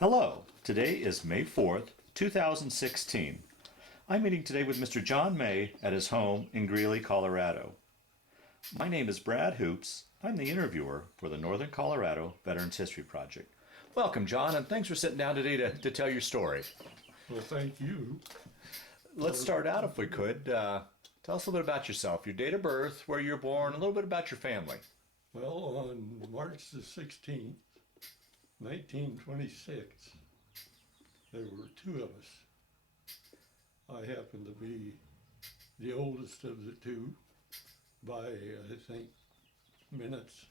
Hello, today is May 4th, 2016. I'm meeting today with Mr. John May at his home in Greeley, Colorado. My name is Brad Hoops. I'm the interviewer for the Northern Colorado Veterans History Project. Welcome, John, and thanks for sitting down today to tell your story. Well, thank you. Let's start out, if we could. Tell us a little bit about yourself, your date of birth, where you were born, a little bit about your family. Well, on March the 16th, 1926, there were two of us. I happened to be the oldest of the two by, I think, minutes,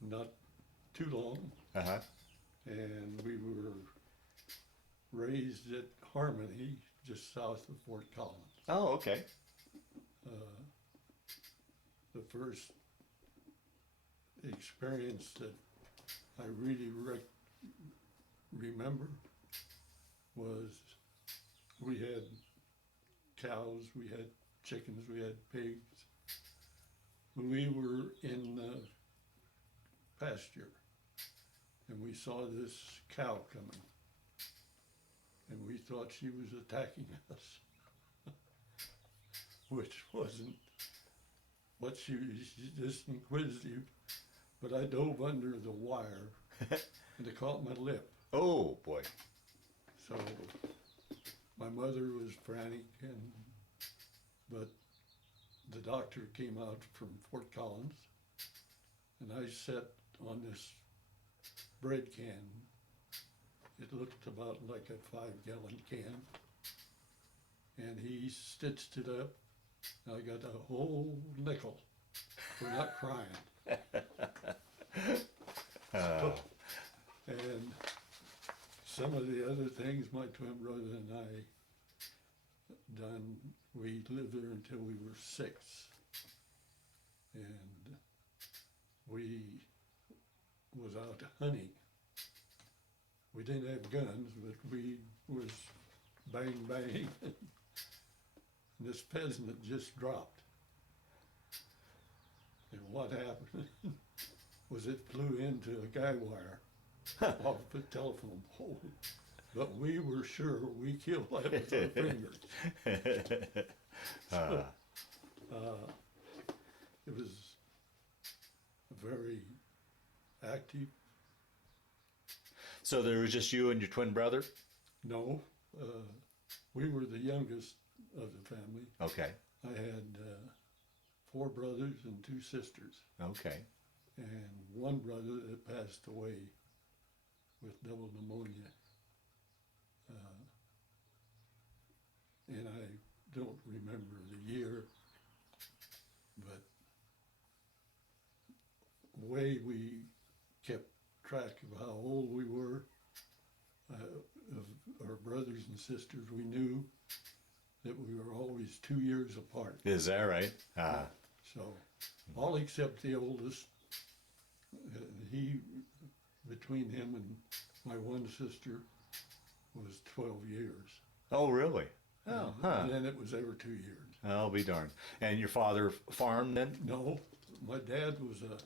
not too long. And we were raised at Harmony, just south of Fort Collins. Oh, okay. The first experience that I really remember was we had cows, we had chickens, we had pigs. We were in the pasture and we saw this cow coming and we thought she was attacking us, which wasn't what she was, just inquisitive. But I dove under the wire and it caught my lip. Oh, boy. So my mother was frantic, but the doctor came out from Fort Collins and I sat on this bread can. It looked about like a 5-gallon can. And he stitched it up. I got a whole nickel for not crying. And some of the other things my twin brother and I done, we lived there until we were 6. And we was out hunting. We didn't have guns, but we was bang, bang. And this pheasant had just dropped. And what happened was it flew into a guy wire off the telephone pole. But we were sure we killed that with our fingers. So, it was very active. So there was just you and your twin brother? No, we were the youngest of the family. Okay. I had 4 brothers and 2 sisters. Okay. And one brother that passed away with double pneumonia. And I don't remember the year, but the way we kept track of how old we were, of our brothers and sisters, we knew that we were always 2 years apart. Is that right? So, all except the oldest, between him and my one sister was 12 years. Oh, really? Oh, And then it was every 2 years. I'll be darned. And your father farmed then? No, my dad was a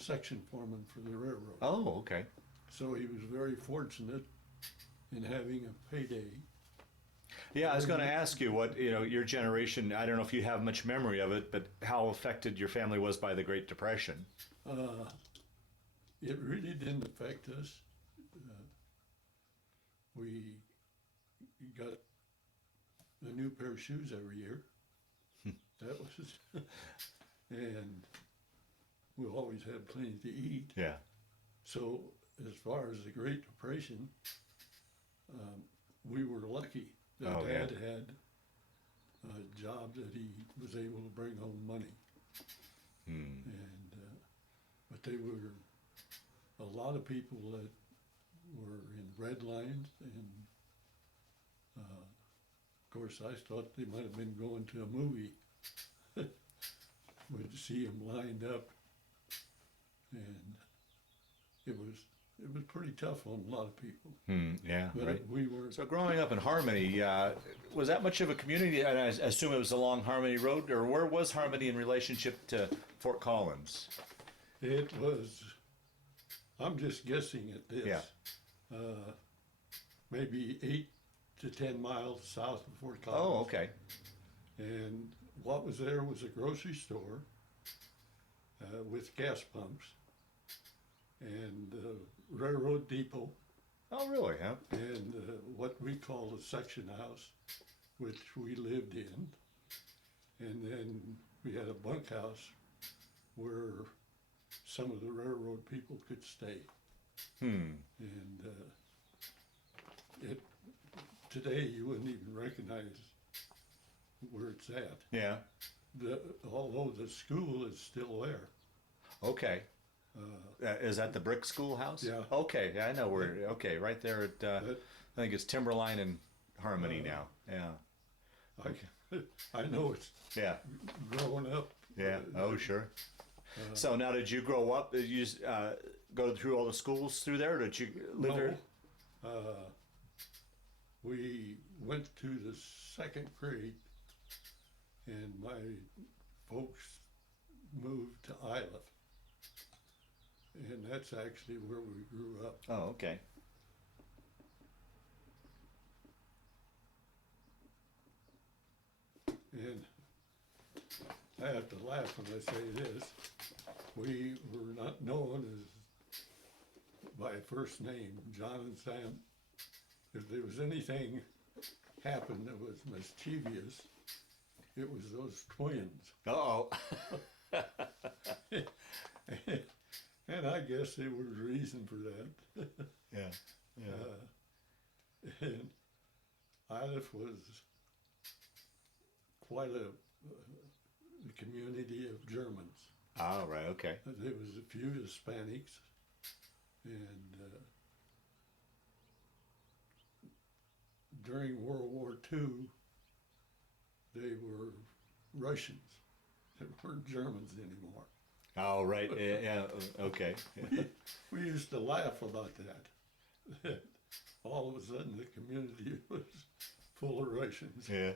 section foreman for the railroad. Oh, okay. So he was very fortunate in having a payday. Yeah, I was going to ask you what, your generation, I don't know if you have much memory of it, but how affected your family was by the Great Depression. It really didn't affect us. We got a new pair of shoes every year. That was, and we'll always have plenty to eat. Yeah. So as far as the Great Depression, we were lucky that Dad had a job that he was able to bring home money. And but they were a lot of people that were in red lines, and of course I thought they might have been going to a movie. Would see them lined up, and it was pretty tough on a lot of people. Yeah, But right. we were. So growing up in Harmony, was that much of a community? And I assume it was along Harmony Road, or where was Harmony in relationship to Fort Collins? It was. I'm just guessing at this. Yeah. maybe 8 to 10 miles south of Fort Collins. Oh, okay. And what was there was a grocery store with gas pumps and railroad depot Oh, really, huh? and what we call a section house, which we lived in. And then we had a bunkhouse where some of the railroad people could stay. Hmm. And today you wouldn't even recognize where it's at. Yeah. Although the school is still there. Okay. Is that the brick schoolhouse? Yeah. Okay, I know where. Okay, right there at I think it's Timberline and Harmony now. Yeah. I know it's Yeah. growing up. Yeah. Oh, sure. So now, did you grow up? Did you go through all the schools through there? Or did you live there? We went to the second grade, and my folks moved to Iliff, and that's actually where we grew up. Oh, okay. And I have to laugh when I say this. We were not known as by first name, John and Sam. If there was anything happened that was mischievous, it was those twins. Uh-oh. And I guess there was reason for that. Yeah. Yeah. And Iliff was quite a community of Germans. Oh, right. Okay. There was a few Hispanics, and during World War II, they were Russians. They weren't Germans anymore. Oh, right. Yeah. Okay. Yeah. We used to laugh about that. All of a sudden, the community was full of Russians. Yeah.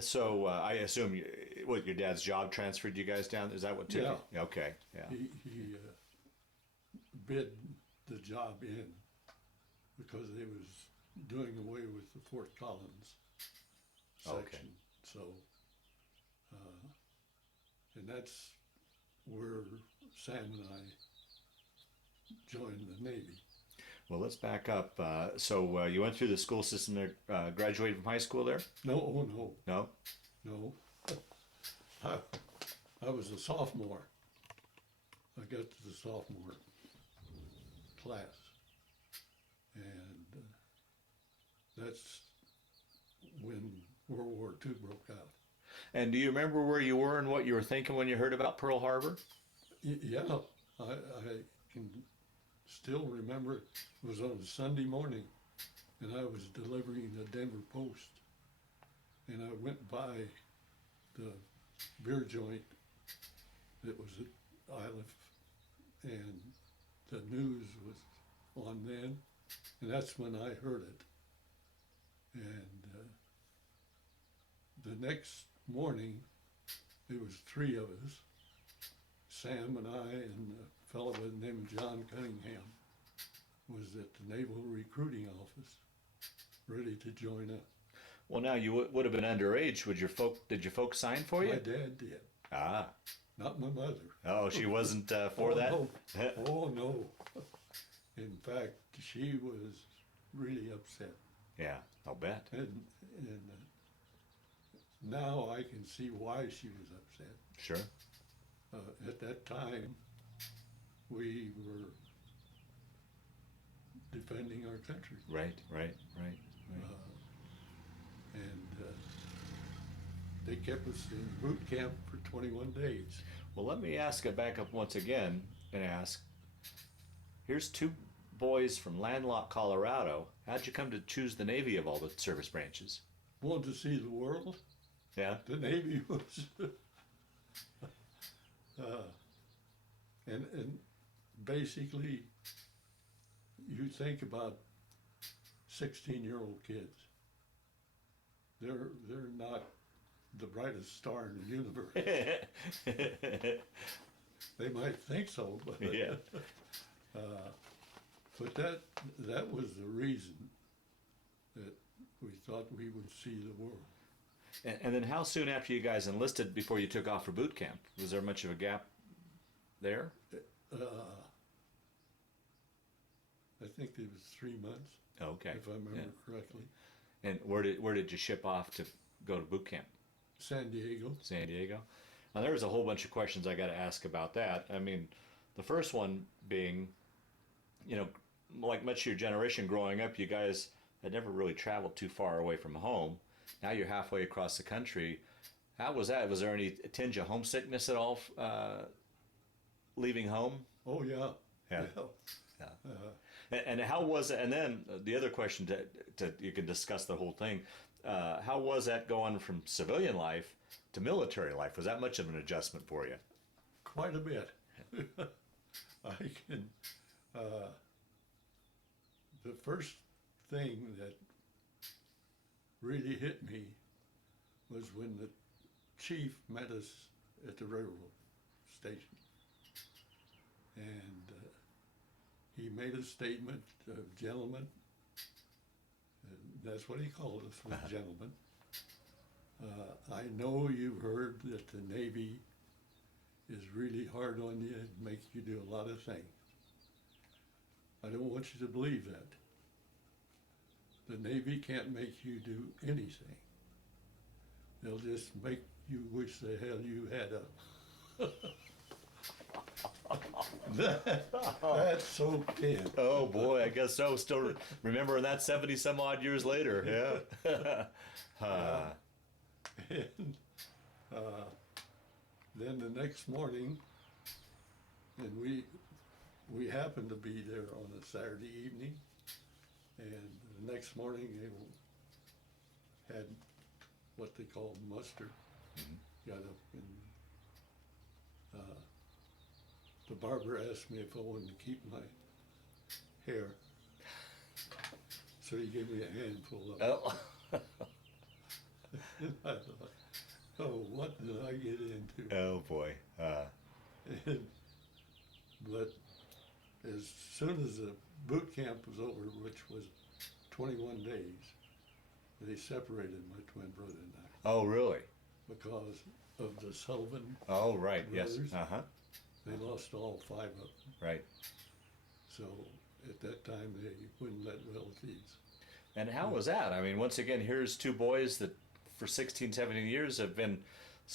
So I assume your dad's job transferred you guys down? Is that what took Yeah. you? Okay. Yeah. He bid the job in because they was doing away with the Fort Collins section. Okay. So, and that's where Sam and I joined the Navy. Well, let's back up. So you went through the school system there, graduated from high school there? No. No? I was a sophomore. I got to the sophomore class, and that's when World War II broke out. And do you remember where you were and what you were thinking when you heard about Pearl Harbor? Yeah, I can still remember it was on a Sunday morning, and I was delivering the Denver Post, and I went by the beer joint that was at Iliff, and the news was on then, and that's when I heard it. And the next morning, there was 3 of us, Sam and I and a fellow by the name of John Cunningham was at the Naval Recruiting Office, ready to join up. Well, now you would have been underage. Did your folks sign for you? My dad did, Ah. not my mother. Oh, she wasn't for that? No. Oh, no. In fact, she was really upset. Yeah, I'll bet. And now I can see why she was upset. Sure. At that time, we were defending our country. Right. And they kept us in boot camp for 21 days. Well, let me back up once again and ask, here's 2 boys from landlocked Colorado. How'd you come to choose the Navy of all the service branches? Wanted to see the world. Yeah? The Navy was... and basically, you think about 16-year-old kids. They're not the brightest star in the universe. They might think so, but Yeah. But that was the reason that we thought we would see the world. And then how soon after you guys enlisted before you took off for boot camp? Was there much of a gap there? I think it was 3 months, Oh, okay. if I remember correctly. And where did you ship off to go to boot camp? San Diego. San Diego. Now there was a whole bunch of questions I got to ask about that. I mean, the first one being, you know, like much of your generation growing up, you guys had never really traveled too far away from home. Now you're halfway across the country. How was that? Was there any tinge of homesickness at all leaving home? Oh, yeah. Yeah. And how was it? And then the other question to you can discuss the whole thing. How was that going from civilian life to military life? Was that much of an adjustment for you? Quite a bit. I can. The first thing that really hit me was when the chief met us at the railroad station, and he made a statement, gentlemen, and that's what he called us, was gentlemen. I know you've heard that the Navy is really hard on you and makes you do a lot of things. I don't want you to believe that. The Navy can't make you do anything. They'll just make you wish the hell you had that's so pin. Oh boy, I guess so. Still remembering that 70 some odd years later. Yeah. And then the next morning, and we happened to be there on a Saturday evening, and the next morning they had what they call muster. Got up and the barber asked me if I wanted to keep my hair, so he gave me a handful of it. And I thought, oh, what did I get into? Oh boy. But as soon as the boot camp was over, which was 21 days, they separated my twin brother and I. Oh really? Because of the Sullivan. Oh right. brothers. Yes. They lost all 5 of them. Right. So at that time, they wouldn't let relatives. And how was that? I mean, once again, here's two boys that for 16, 17 years have been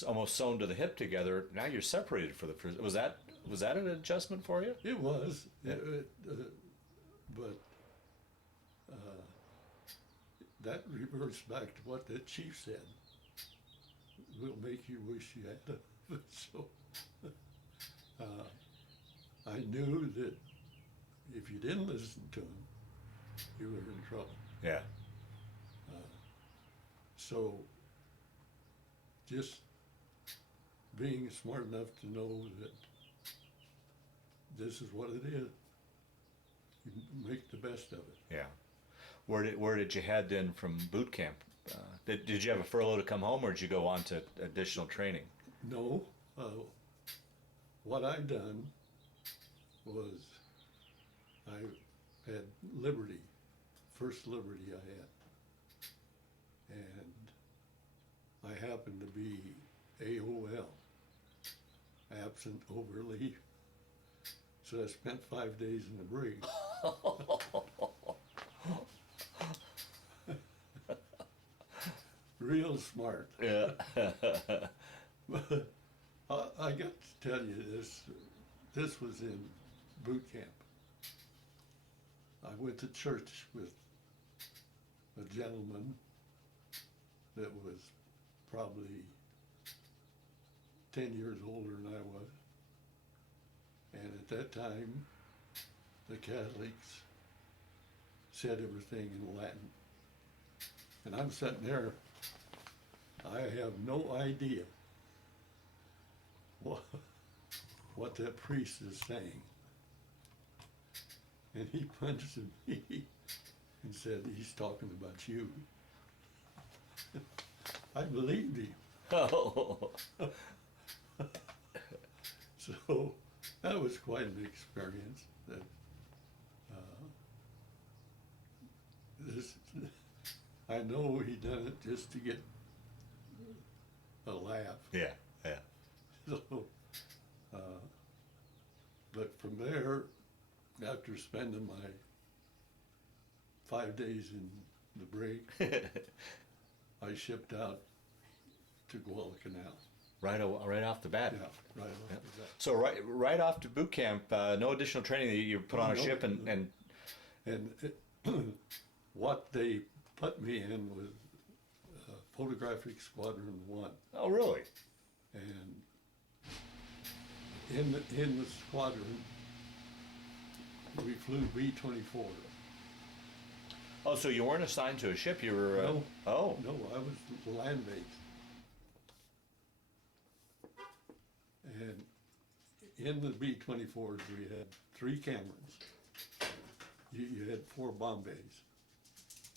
almost sewn to the hip together. Now you're separated for the first. Was that an adjustment for you? It was, Yeah. but that reverts back to what the chief said. We'll make you wish you had a so. I knew that if you didn't listen to him, you were in trouble. Yeah. So just being smart enough to know that this is what it is, you make the best of it. Yeah. Where did you head then from boot camp? Did you have a furlough to come home, or did you go on to additional training? No, what I done was I had Liberty, first Liberty I had, and I happened to be AOL, absent over leave, so I spent 5 days in the brig. Real smart. Yeah. But I got to tell you this. This was in boot camp. I went to church with a gentleman that was probably 10 years older than I was. And at that time, the Catholics said everything in Latin. And I'm sitting there, I have no idea what that priest is saying. And he punched me and said, he's talking about you. I believed him. Oh. So that was quite an experience. That this, I know he done it just to get a laugh. Yeah, yeah. So, but from there, after spending my 5 days in the break, I shipped out to Guadalcanal. Right off the bat. Yeah, right off Yeah. the bat. So right off to boot camp, no additional training. You put on a No, ship no. and And what they put me in was Photographic Squadron 1. oh really? And in the squadron, we flew B-24. Oh, so you weren't assigned to a ship. You were. No. Oh. No, I was land-based. And in the B-24s, we had 3 cameras. You had 4 bomb bays.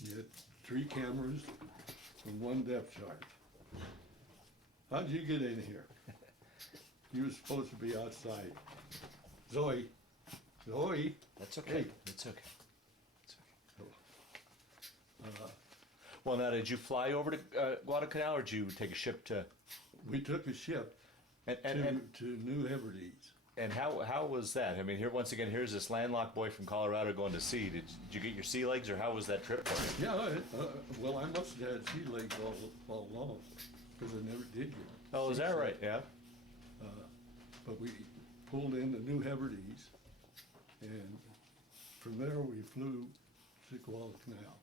You had 3 cameras and 1 depth charge. How'd you get in here? You were supposed to be outside. Zoe, That's okay. Hey. It's okay. It's okay. Well, now, did you fly over to Guadalcanal, or did you take a ship to? we took a ship And to New Hebrides. and how was that? I mean, here once again, here's this landlocked boy from Colorado going to sea. Did you get your sea legs, or how was that trip for you? Yeah, well, I must have had sea legs all along, because I never did get Oh, is that seasick. right? Yeah. But we pulled into New Hebrides, and from there we flew to Guadalcanal.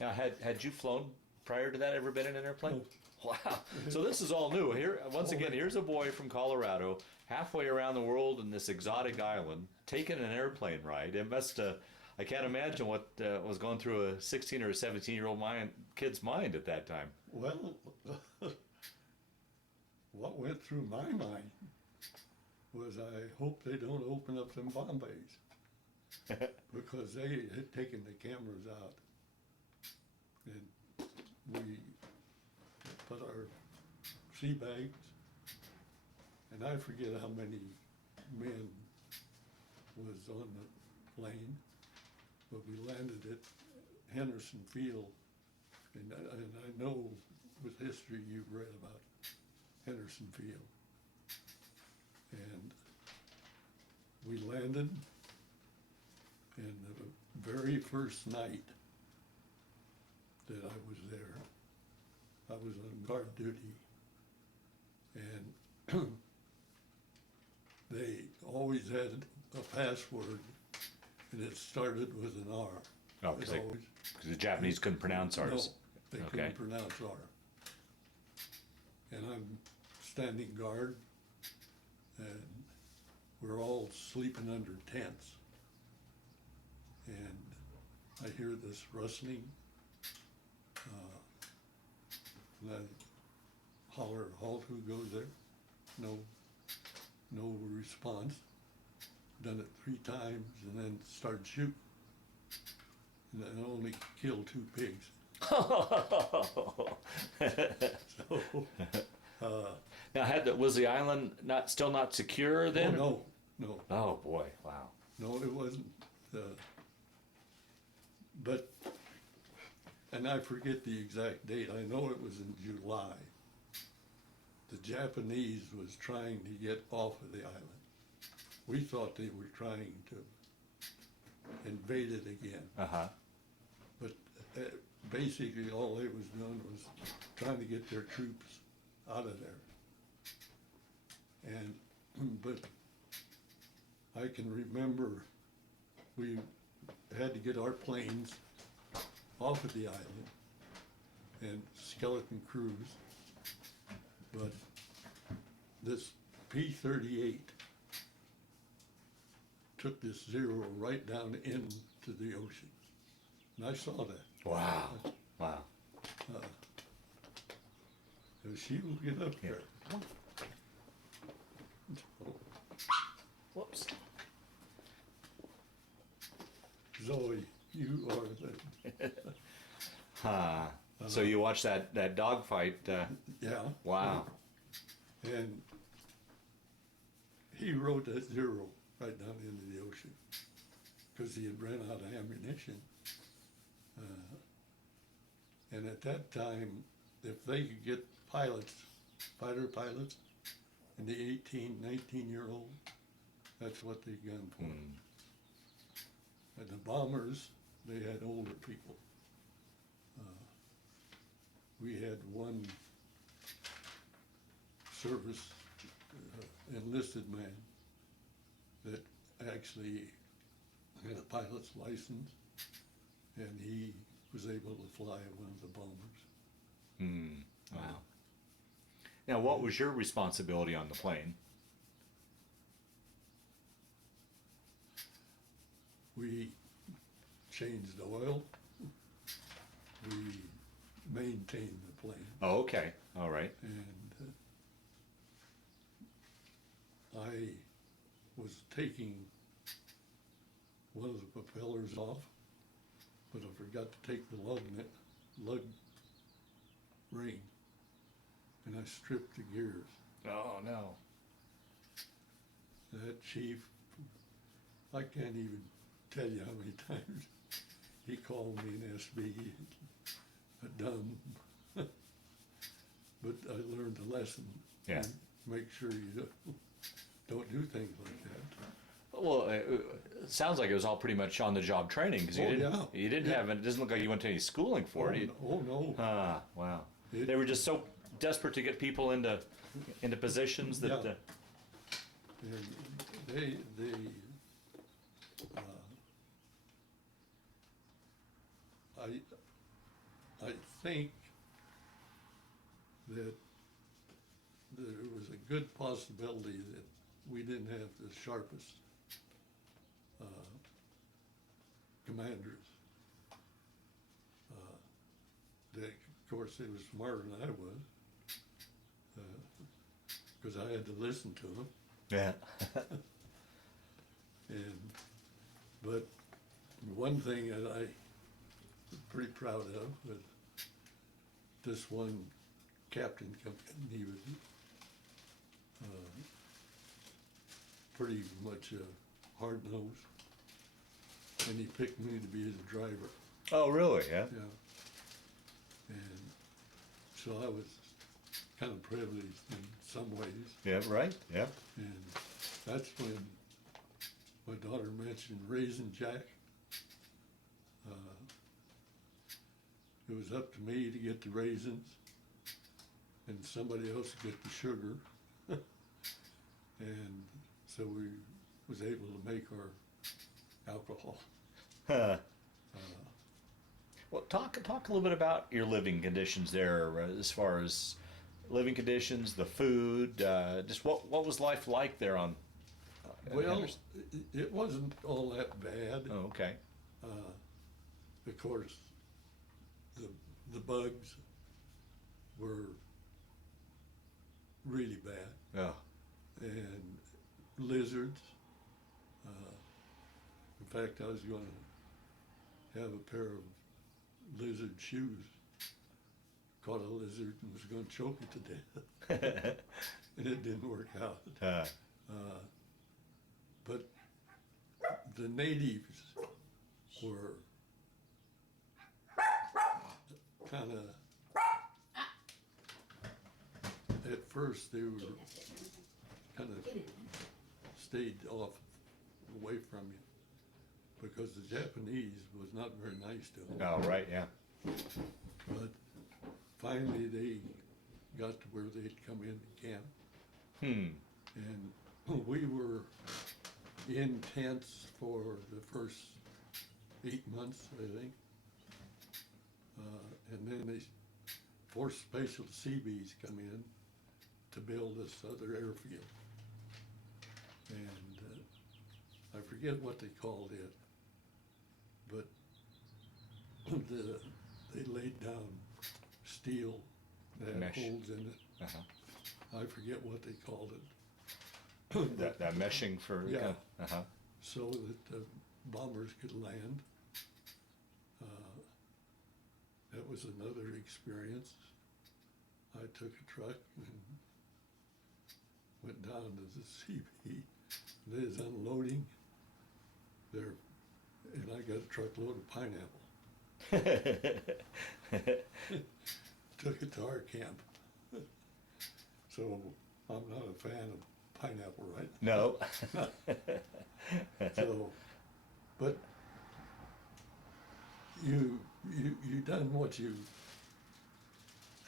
Now, had you flown prior to that? Ever been in an airplane? No. Wow. So this is all new. Here, once again, here's a boy from Colorado, halfway around the world in this exotic island, taking an airplane ride. It must. I can't imagine what was going through a 16 or a 17-year-old kid's mind at that time. Well, what went through my mind was I hope they don't open up them bomb bays, because they had taken the cameras out, and we put our sea bags, and I forget how many men was on the plane, but we landed at Henderson Field, and I know with history you've read about Henderson Field. And we landed, and the very first night that I was there, I was on guard duty, and they always had a password, and it started with an R. Oh, It because always- the Japanese couldn't pronounce ours. No, they Okay. couldn't pronounce R. And I'm standing guard, and we're all sleeping under tents. And I hear this rustling, and I holler, halt, who goes there? No response. Done it 3 times and then started shooting. And I only killed 2 pigs. So, Now, was the island still not secure then? oh, no, Oh boy! Wow. no, it wasn't. But, and I forget the exact date, I know it was in July. The Japanese was trying to get off of the island. We thought they were trying to invade it again. Uh-huh. But basically all they was doing was trying to get their troops out of there. And, but I can remember we had to get our planes off of the island and skeleton crews. But this P-38 took this Zero right down into the ocean. And I saw that. Wow. Wow. And she will get up Yeah. there. Whoops. Zoe, you are the, Huh. So you watched that dogfight? yeah. Wow. And he wrote that Zero right down into the ocean because he had ran out of ammunition. And at that time, if they could get pilots, fighter pilots, and the 18, 19-year-old, that's what they gunned for. And the bombers, they had older people. We had one service enlisted man that actually had a pilot's license, and he was able to fly one of the bombers. Wow. Now, what was your responsibility on the plane? We changed oil. We maintained the plane. Oh, okay. All right. And I was taking one of the propellers off, but I forgot to take the lug ring, and I stripped the gears. Oh, no. That chief, I can't even tell you how many times he called me an SB, a dumb, but I learned a lesson. Yeah. Make sure you don't do things like that. Well, it sounds like it was all pretty much on-the-job training because you didn't have it. It doesn't look like you went to any schooling for it. Oh no! Ah, wow. They were just so desperate to get people into positions that. Yeah. And I think that there was a good possibility that we didn't have the sharpest commanders. They, of course, they were smarter than I was, because I had to listen to them. Yeah. But one thing that I'm pretty proud of was this one captain he was pretty much hard nosed, and he picked me to be his driver. Oh, really? Yeah. Yeah. And so I was kind of privileged in some ways. Yeah. Right. Yeah. And that's when my daughter mentioned Raisin Jack. It was up to me to get the raisins, and somebody else to get the sugar. And so we was able to make our alcohol. Well, talk a little bit about your living conditions there, as far as living conditions, the food, just what was life like there on? Well, it wasn't all that bad. Oh, okay. Of course, the bugs were really bad. Yeah. And lizards. In fact, I was going to have a pair of lizard shoes. Caught a lizard and was going to choke it to death. And it didn't work out. But the natives were kind of, at first they were kind of stayed off away from you because the Japanese was not very nice to them. Oh, right. Yeah. But finally they got to where they'd come into camp. And we were in tents for the first 8 months, I think. And then they forced Special Seabees come in to build this other airfield. And I forget what they called it, but they laid down steel that had Mesh. holes in it. Uh-huh. I forget what they called it. That meshing for. Yeah. Uh-huh. So that the bombers could land. That was another experience. I took a truck and went down to the CB. They was unloading there, and I got a truckload of pineapple. Took it to our camp. So I'm not a fan of pineapple, right? No. So, but you done what you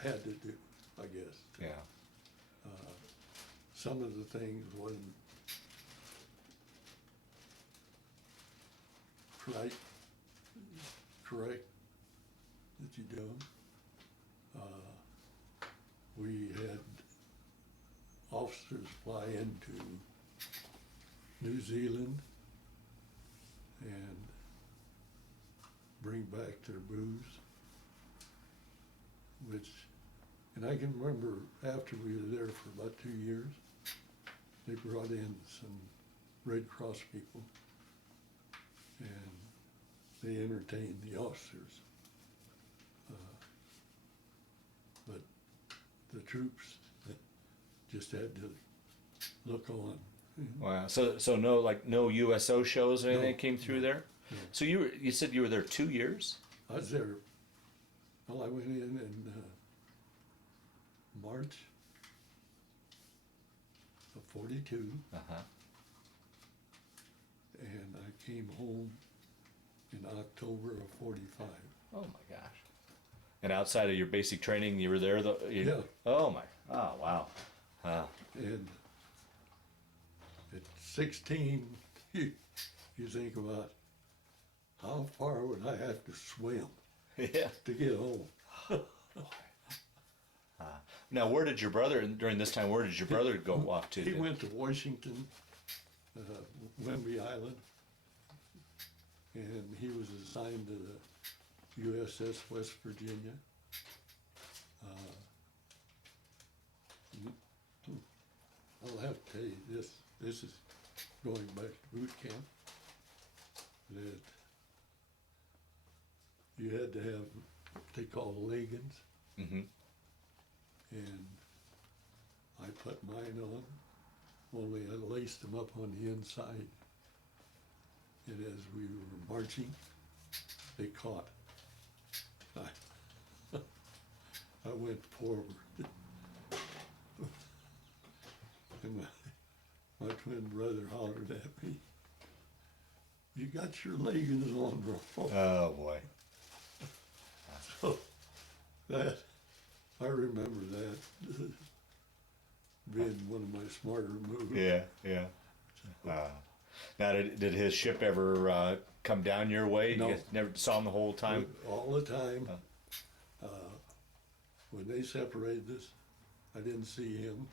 had to do, I guess. Yeah. Some of the things wasn't correct that you do. We had officers fly into New Zealand and bring back their booze, and I can remember after we were there for about 2 years, they brought in some Red Cross people and they entertained the officers. But the troops just had to look on. Wow. So no USO shows or anything came through there? No. So you said you were there 2 years? I was there, well, I went in March of 42, Uh-huh. and I came home in October of 45. Oh my gosh. And outside of your basic training, you were there Yeah. Oh wow. And at 16, you think about how far would I have to swim Yeah. to get home? Now, where did your brother go off to? He went to Washington, Wemby Island, and he was assigned to the USS West Virginia. I'll have to tell you this. This is going back to boot camp. That you had to have what they call leggings, Mm-hmm. and I put mine on. Only I laced them up on the inside, and as we were marching, they caught. I went forward, and my twin brother hollered at me, "You got your leggings on, bro." Oh boy. So that, I remember that being one of my smarter moves. Yeah. Now, did his ship ever come down your way? No. You guys never saw him the whole time? All the time. When they separated us, I didn't see him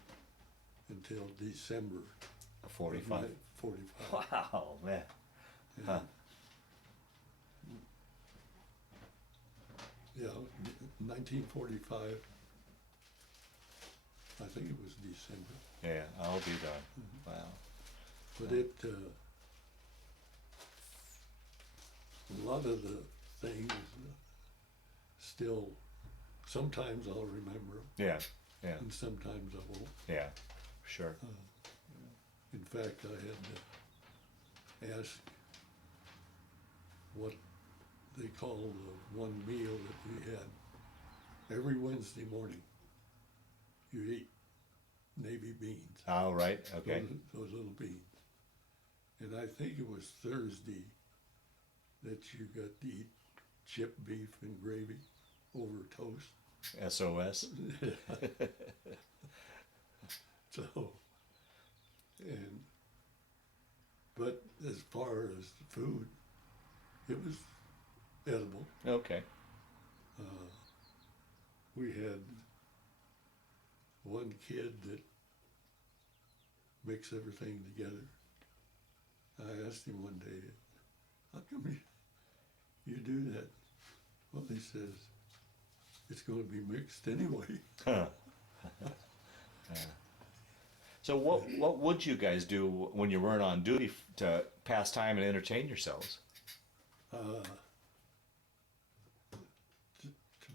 until December. 45. 45. Wow, man. And, Huh. Yeah, 1945. I think it was December. Yeah, I'll be done. Wow. But a lot of the things still, sometimes I'll remember them, Yeah, and sometimes I won't. yeah, sure. In fact, I had to ask what they call the one meal that we had. Every Wednesday morning, you eat Navy beans. Oh, right, okay. Those little beans. And I think it was Thursday that you got to eat chipped beef and gravy over toast. SOS. So, but as far as the food, it was edible. Okay. We had one kid that mixed everything together. I asked him one day, "How come you do that?" Well, he says, "It's going to be mixed anyway." Huh. So what would you guys do when you weren't on duty to pass time and entertain yourselves? To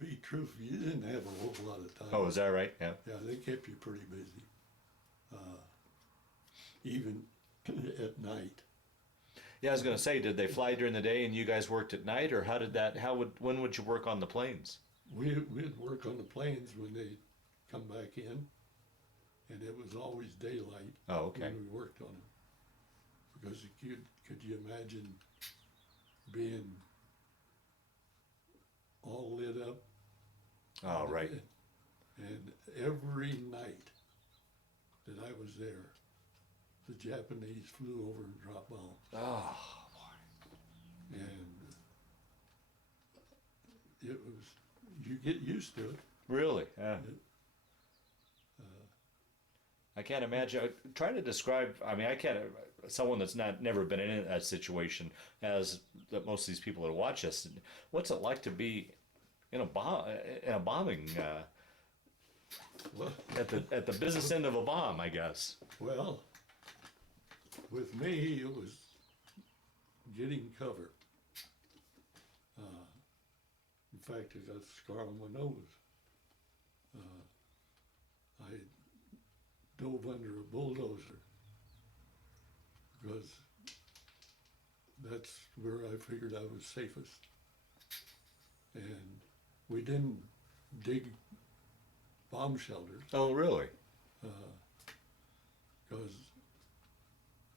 be truthful, you didn't have a whole lot of time. Oh, is that right? Yeah. Yeah, they kept you pretty busy. Even at night. Yeah, I was going to say, did they fly during the day and you guys worked at night, or how did that? When would you work on the planes? We'd work on the planes when they come back in, and it was always daylight Oh, okay. when we worked on them. Because could you imagine being all lit up? Oh, right. And every night that I was there, the Japanese flew over and dropped bombs. Oh, And it was, you get used to it. really? Yeah. I can't imagine. Try to describe. I mean, I can't. Someone that's never been in that situation, as that most of these people that watch us. What's it like to be in a bombing Well, at the business end of a bomb? I guess. well, with me, it was getting cover. In fact, I got a scar on my nose. I dove under a bulldozer because that's where I figured I was safest. And we didn't dig bomb shelters Oh, really? because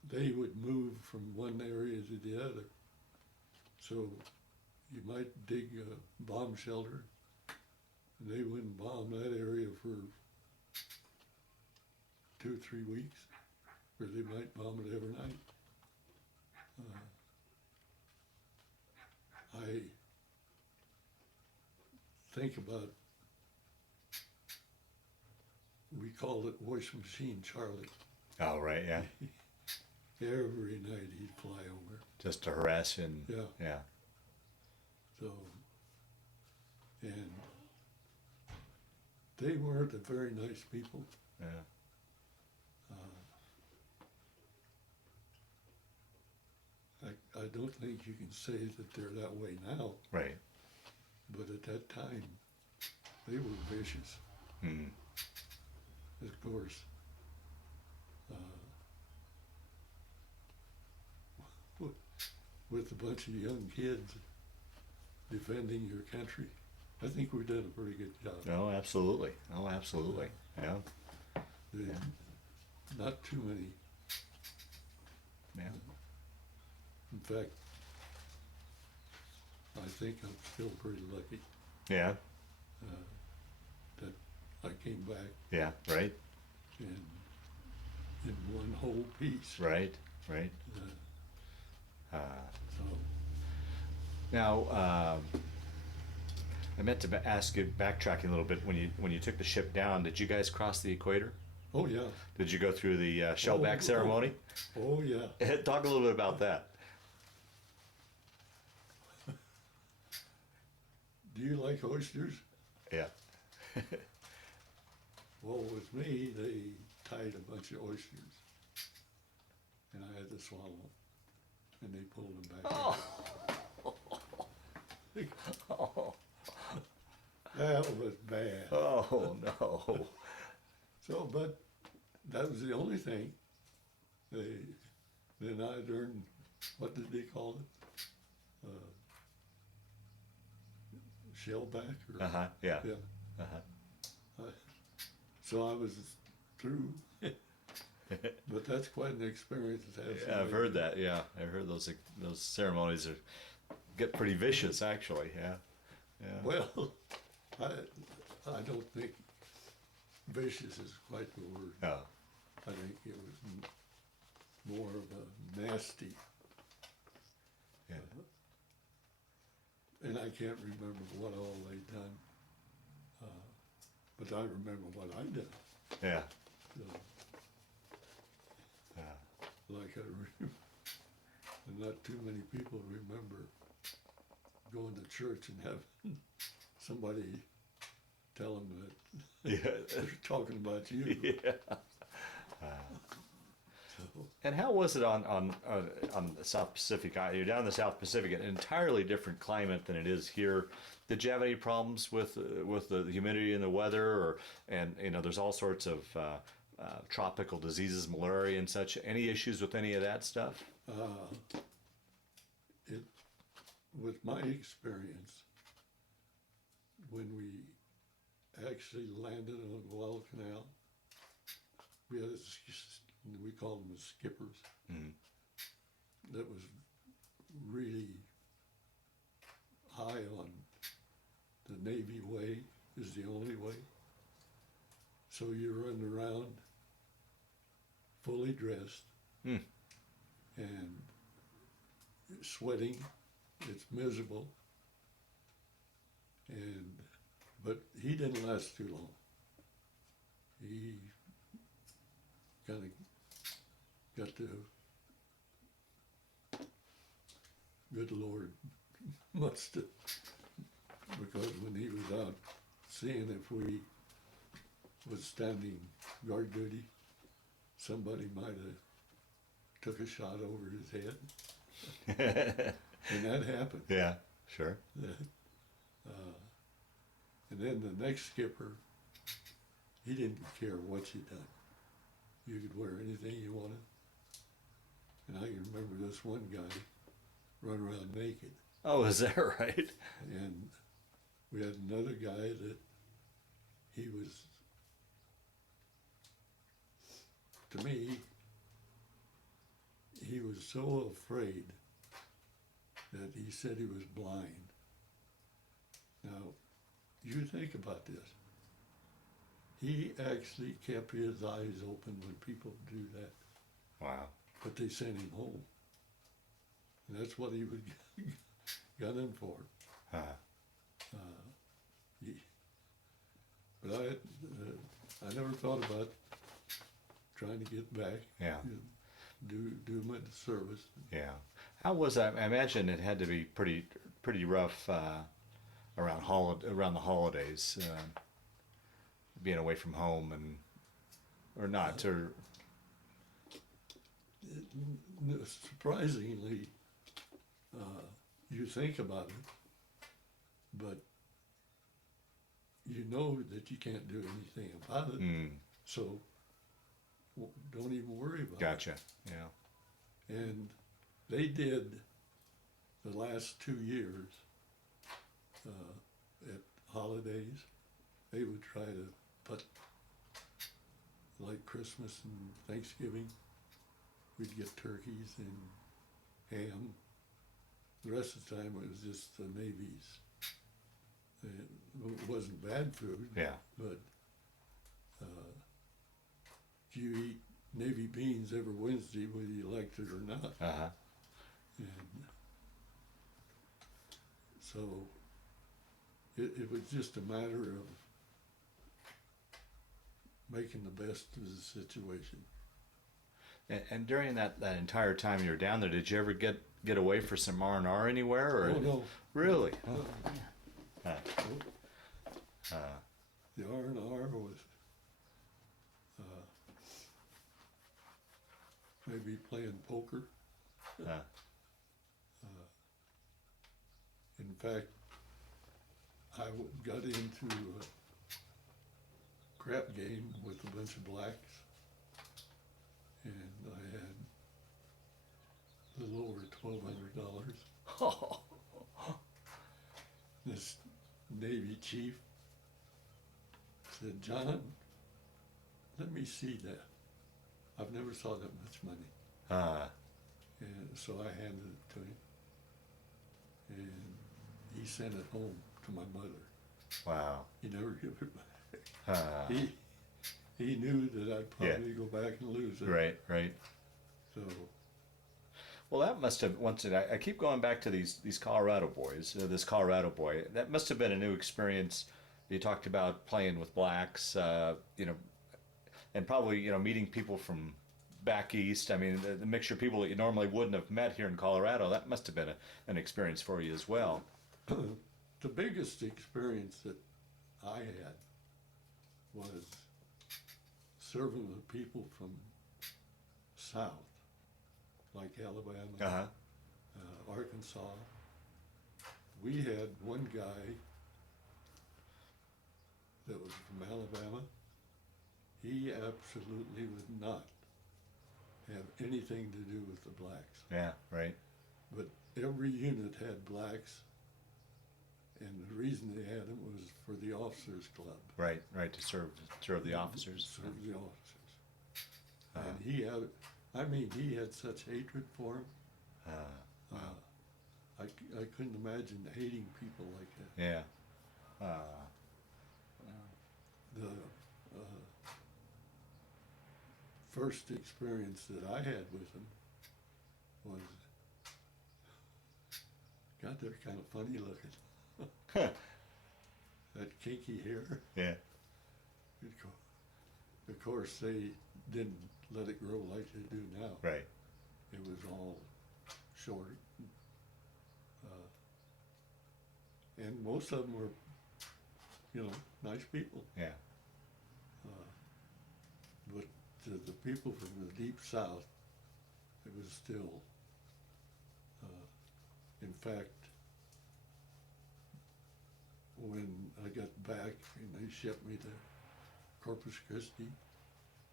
they would move from one area to the other. So you might dig a bomb shelter and they wouldn't bomb that area for 2 or 3 weeks, or they might bomb it every night. I think about, we called it Voice Machine Charlie. Oh, right. Yeah. Every night he'd fly over. Just to harass you. And, Yeah. Yeah. So, and they weren't a very nice people. Yeah. I don't think you can say that they're that way now, Right. but at that time, they were vicious. Hmm. Of course, with a bunch of young kids defending your country, I think we've done a pretty good job. Oh, absolutely. Oh, absolutely. Yeah. There- Not too many. Yeah. In fact, I think I'm still pretty lucky Yeah. that I came back Yeah. Right. in one whole piece. Right. Right. So, Now, I meant to ask you, backtracking a little bit, when you took the ship down, did you guys cross the equator? oh yeah, Did you go through the shellback Oh, ceremony? oh yeah. Talk a little bit about that. Do you like oysters? Yeah. Well, with me, they tied a bunch of oysters, and I had to swallow them, and they pulled them back. Oh. That was bad. Oh no. So, but that was the only thing. Then I learned, what did they call it? Shellback? Or, Uh-huh. Yeah. Yeah. Uh-huh. So I was through. But that's quite an experience to have. Yeah, I've heard that. Yeah, I've heard those ceremonies get pretty vicious, actually. Yeah. Yeah. Well, I don't think vicious is quite the word. Oh. I think it was more of a nasty. Yeah. And I can't remember what all they'd done. But I remember what I did. Yeah. So, like and not too many people remember going to church and having somebody tell them that Yeah. they're talking about you. Yeah. So, And how was it on the South Pacific? You're down in the South Pacific, an entirely different climate than it is here. Did you have any problems with the humidity and the weather, and there's all sorts of tropical diseases, malaria and such? Any issues with any of that stuff? with my experience, when we actually landed on Guadalcanal, we had we called them the skippers. Mm. That was really high on the Navy way is the only way. So you run around fully dressed Mm. and sweating. It's miserable. But he didn't last too long. He kind of got the good Lord must have, because when he was out seeing if we was standing guard duty, somebody might have took a shot over his head, and that happened. Yeah, sure. And then the next skipper, he didn't care what you done. You could wear anything you wanted. And I can remember this one guy run around naked. Oh, is that right? And we had another guy that he was, to me, he was so afraid that he said he was blind. Now, you think about this. He actually kept his eyes open when people do that. Wow. But they sent him home. And that's what he was gunning for. Huh. But I never thought about trying to get back. Yeah. Do my service. Yeah. How was that? I imagine it had to be pretty rough around the holidays, being away from home or not, or surprisingly, you think about it, but you know that you can't do anything about it, so don't even worry about it. Gotcha. Yeah. And they did the last 2 years at holidays. They would try to put, like Christmas and Thanksgiving, we'd get turkeys and ham. The rest of the time it was just the Navy's. It wasn't bad food. Yeah. But you eat Navy beans every Wednesday whether you liked it or not. Uh-huh. And so it was just a matter of making the best of the situation. And during that entire time you were down there, did you ever get away for some R&R anywhere? Or? Oh, no. Really? No. Oh. No. The R&R was maybe playing poker. In fact, I got into a crap game with a bunch of blacks, and I had a little over $1,200. This Navy chief said, "John, let me see that. I've never saw that much money." And so I handed it to him, and he sent it home to my mother. Wow. He never gave it back. He knew that I'd probably go back and lose it. Right. So. Well, that must have, I keep going back to these Colorado boys, this Colorado boy. That must have been a new experience. You talked about playing with blacks, and probably, meeting people from back east. I mean, the mixture of people that you normally wouldn't have met here in Colorado, that must have been an experience for you as well. The biggest experience that I had was serving with people from south, like Alabama, Arkansas. We had one guy that was from Alabama. He absolutely would not have anything to do with the blacks. Yeah, right. but every unit had blacks, and the reason they had them was for the officers' club. Right, to serve the officers. Serve the officers. And he had such hatred for him. I couldn't imagine hating people like that. Yeah. The first experience that I had with him was, God, they're kind of funny looking. That kinky hair. Yeah. Of course, they didn't let it grow like they do now. Right. It was all short. And most of them were, nice people. Yeah. But to the people from the deep south, it was still, in fact, when I got back and they shipped me to Corpus Christi,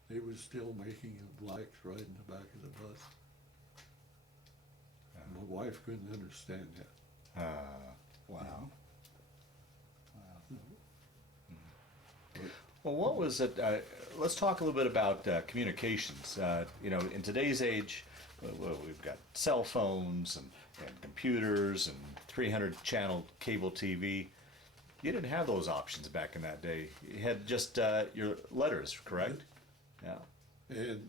they was still making the blacks ride in the back of the bus. My wife couldn't understand that. Wow. Well, what was it? Let's talk a little bit about communications. In today's age, we've got cell phones and computers and 300-channel cable TV. You didn't have those options back in that day. You had just your letters, correct? Yeah. And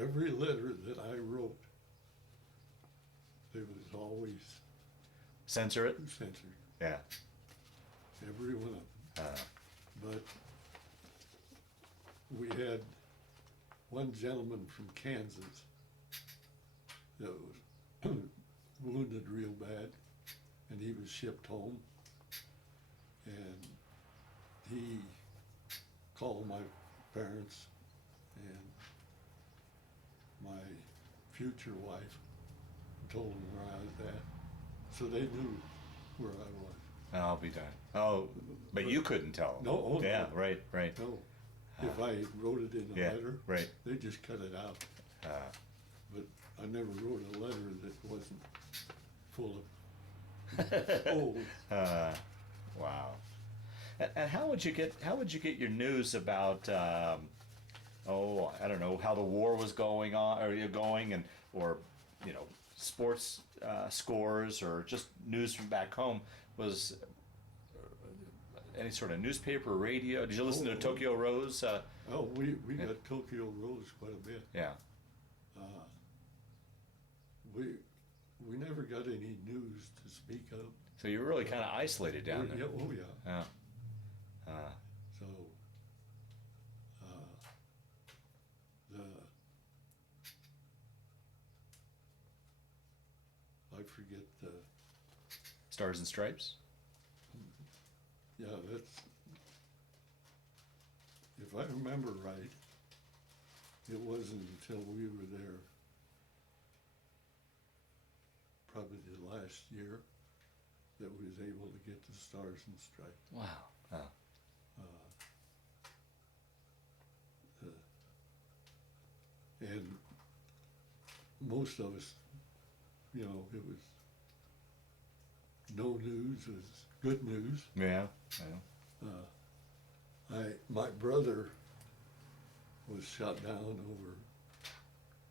every letter that I wrote, there was always Censor it? censored. Yeah. Every one of them. But we had one gentleman from Kansas that was wounded real bad, and he was shipped home. And he called my parents and my future wife and told them where I was at, so they knew where I was. I'll be darned. Oh, but you couldn't tell them. No. Yeah, No. right. No, if I wrote it in a Yeah, letter, right. they just cut it out. But I never wrote a letter that wasn't full of holes. Wow. And how would you get your news about I don't know, how the war was going on or sports scores or just news from back home? Was any sort of newspaper, radio? Did you listen to Tokyo Rose? We got Tokyo Rose quite a bit. Yeah. We never got any news to speak of. So you're really kind of isolated down there. Yeah, oh yeah. Yeah. So I forget the. Stars and Stripes? Yeah, that's. If I remember right, it wasn't until we were there, probably the last year, that we was able to get the Stars and Stripes. Wow. And most of us, it was no news, it was good news. Yeah. My brother was shot down over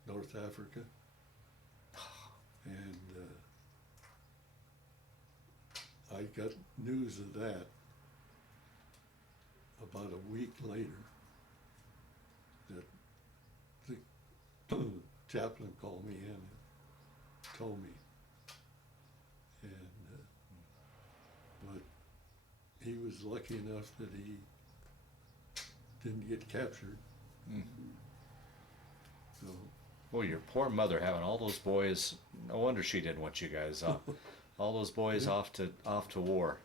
North Africa, and I got news of that about a week later, that the chaplain called me in and told me. And but he was lucky enough that he didn't get captured. So, Well, your poor mother having all those boys. No wonder she didn't want you guys off. All those boys off to war.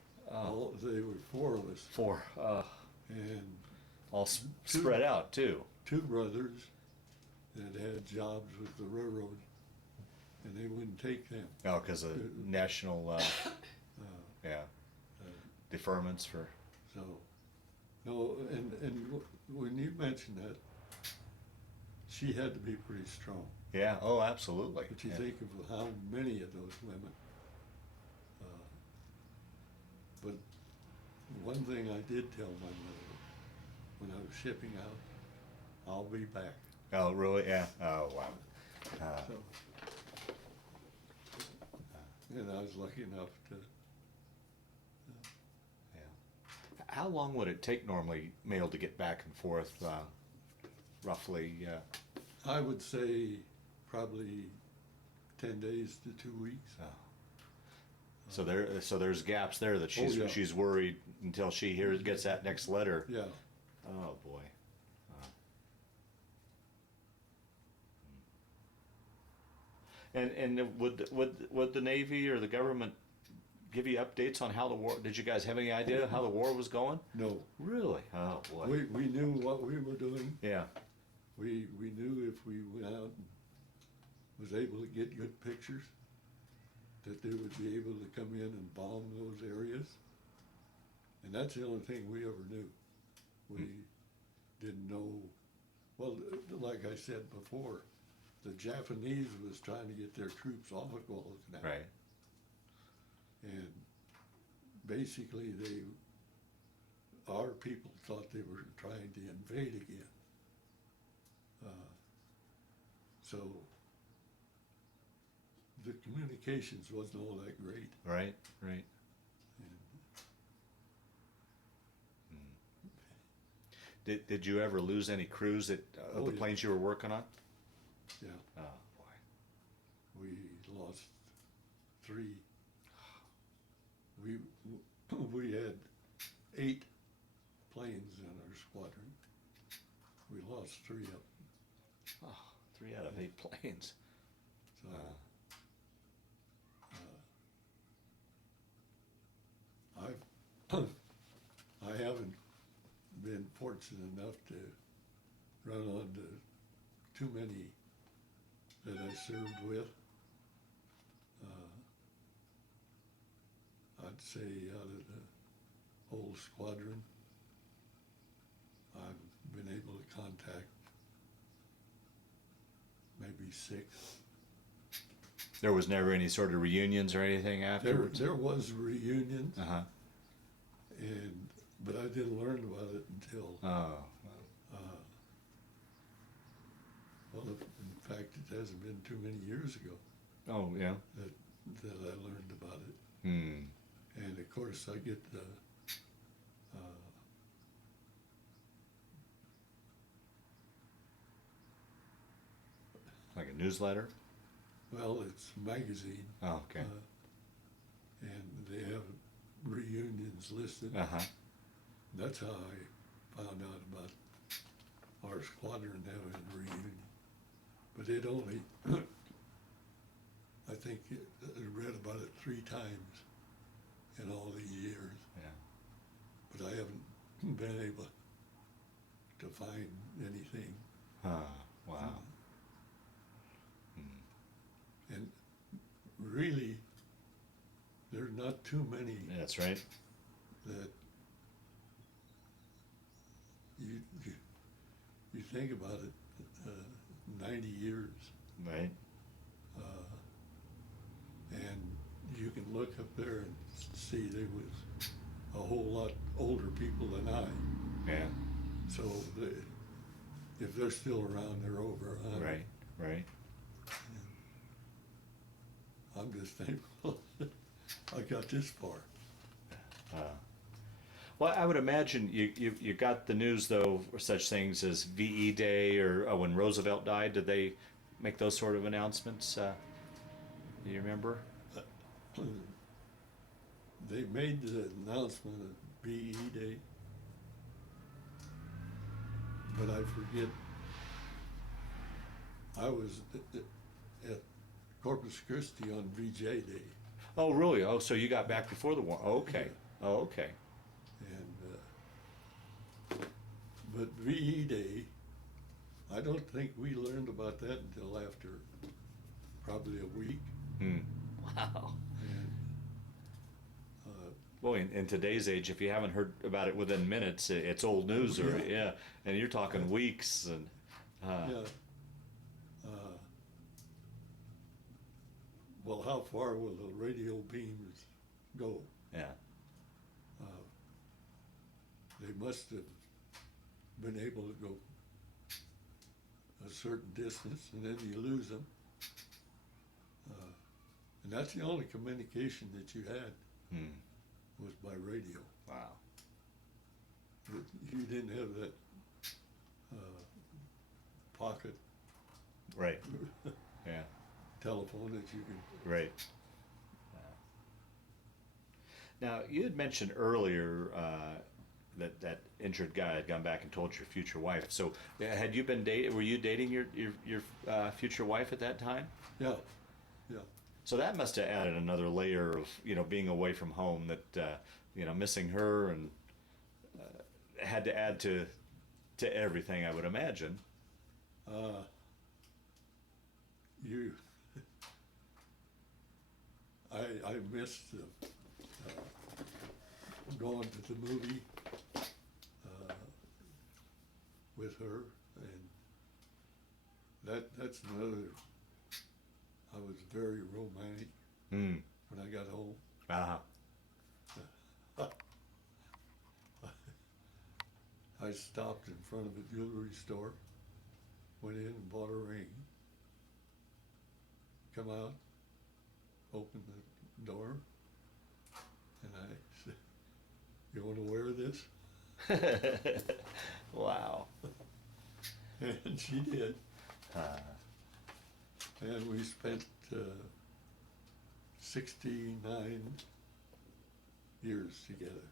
they were four of us, Four. and All spread out too. two brothers that had jobs with the railroad, and they wouldn't take them. Oh, because of national, deferments for. So, no, and when you mentioned that, she had to be pretty strong. Yeah. Oh, absolutely. But you Yeah. think of how many of those women. But one thing I did tell my mother when I was shipping out, I'll be back. Oh, really? Yeah. Oh, wow. So, and I was lucky enough to. Yeah. How long would it take normally mail to get back and forth, roughly? I would say probably 10 days to 2 weeks. So there's gaps there that Oh, yeah. she's worried until she gets that next letter. Yeah. Oh boy. And would the Navy or the government give you updates on how the war? Did you guys have any idea how the war was going? No. Really? Oh boy. We knew what we were doing. Yeah. We knew if we went out and was able to get good pictures, that they would be able to come in and bomb those areas. And that's the only thing we ever knew. We didn't know, well, like I said before, the Japanese was trying to get their troops off of Guadalcanal. Right. And basically our people thought they were trying to invade again. So the communications wasn't all that great. Right. Right. Did you ever lose any crews that of Oh, the yeah. planes you were working on? Yeah, Oh boy. we lost 3. We had 8 planes in our squadron. We lost 3 of them. Oh, 3 out of 8 planes. So I haven't been fortunate enough to run onto too many that I served with. I'd say out of the whole squadron, I've been able to contact maybe 6. There was never any sort of reunions or anything afterwards? There was reunions, Uh-huh. but I didn't learn about it until, Oh. well, in fact, it hasn't been too many years ago Oh, yeah. that I learned about it. Hmm. And of course, I get the Like a newsletter? well, it's a magazine, Oh, okay. and they have reunions listed. Uh-huh. That's how I found out about our squadron having a reunion. But it only, I think, I read about it 3 times in all the years. Yeah. But I haven't been able to find anything. Wow. And really, there's not too many That's right. that you think about it, 90 years, Right. and you can look up there and see there was a whole lot older people than I. Yeah. So if they're still around, they're over 100. Right. Right. I'm just thankful I got this far. Well, I would imagine you got the news, though, for such things as VE Day or when Roosevelt died. Did they make those sort of announcements? Do you remember? They made the announcement of BE Day, but I forget. I was at Corpus Christi on VJ Day, Oh, really? Oh, so you got back before the war? Okay. Oh, okay. and but VE Day, I don't think we learned about that until after probably a week. Wow. And Well, in today's age, if you haven't heard about it within minutes, it's old news, or Yeah. yeah, and you're talking weeks and. yeah, how far will the radio beams go? Yeah. They must have been able to go a certain distance, and then you lose them. And that's the only communication that you had was by radio. Wow. You didn't have that pocket Right. Yeah. telephone that you could. Right. Now, you had mentioned earlier that injured guy had gone back and told your future wife. So, had you been were you dating your future wife at that time? Yeah, yeah. So that must have added another layer of being away from home, that missing her, and had to add to everything, I would imagine. You, I missed going to the movie with her, and that's another. I was very romantic when I got home. I stopped in front of a jewelry store, went in and bought a ring, come out, opened the door, and I said, "You want to wear this?" Wow. And she did. And we spent 69 years together.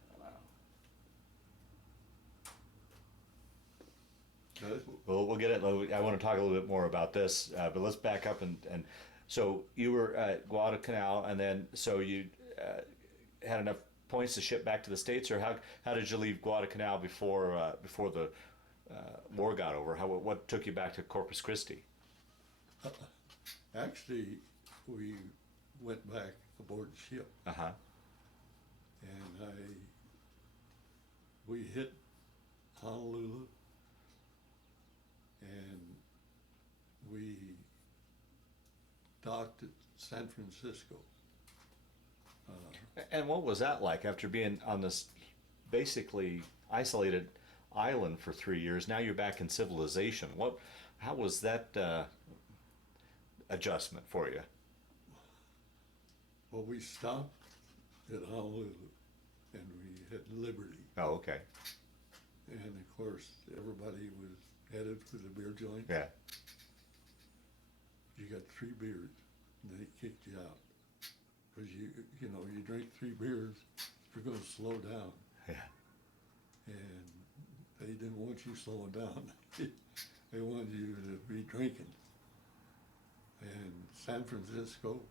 Well, we'll get it. I want to talk a little bit more about this, but let's back up and so you were at Guadalcanal, and then so you had enough points to ship back to the States, or how did you leave Guadalcanal before the war got over? What took you back to Corpus Christi? Actually, we went back aboard the ship, Uh-huh. and we hit Honolulu, and we docked at San Francisco. And what was that like after being on this basically isolated island for 3 years? Now you're back in civilization. How was that adjustment for you? Well, we stopped at Honolulu, and we hit Liberty. Oh, okay. And of course, everybody was headed for the beer joint. Yeah. You got 3 beers, and they kicked you out. Because you drink 3 beers, you're going to slow down. Yeah. And they didn't want you slowing down. They wanted you to be drinking. And San Francisco,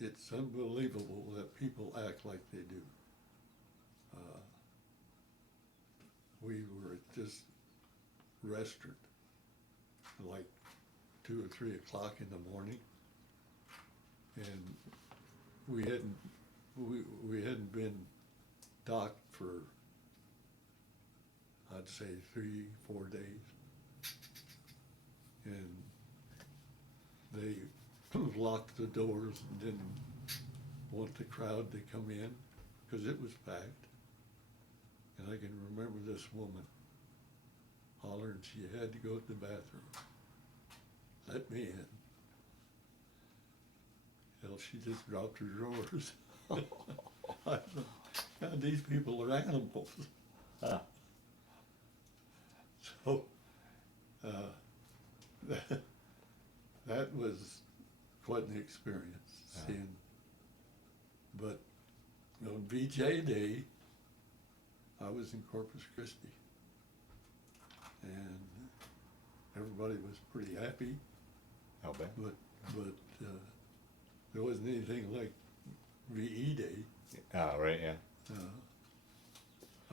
it's unbelievable that people act like they do. We were at this restaurant like 2 or 3 o'clock in the morning, and we hadn't been docked for, I'd say, 3-4 days, and they locked the doors and didn't want the crowd to come in because it was packed. And I can remember this woman hollering she had to go to the bathroom. Let me in. Hell, she just dropped her drawers. I thought, God, these people are animals. Huh. So that was quite an experience seeing. But on VJ Day, I was in Corpus Christi, and everybody was pretty happy. I'll bet. But there wasn't anything like VE Day. Oh, right, yeah.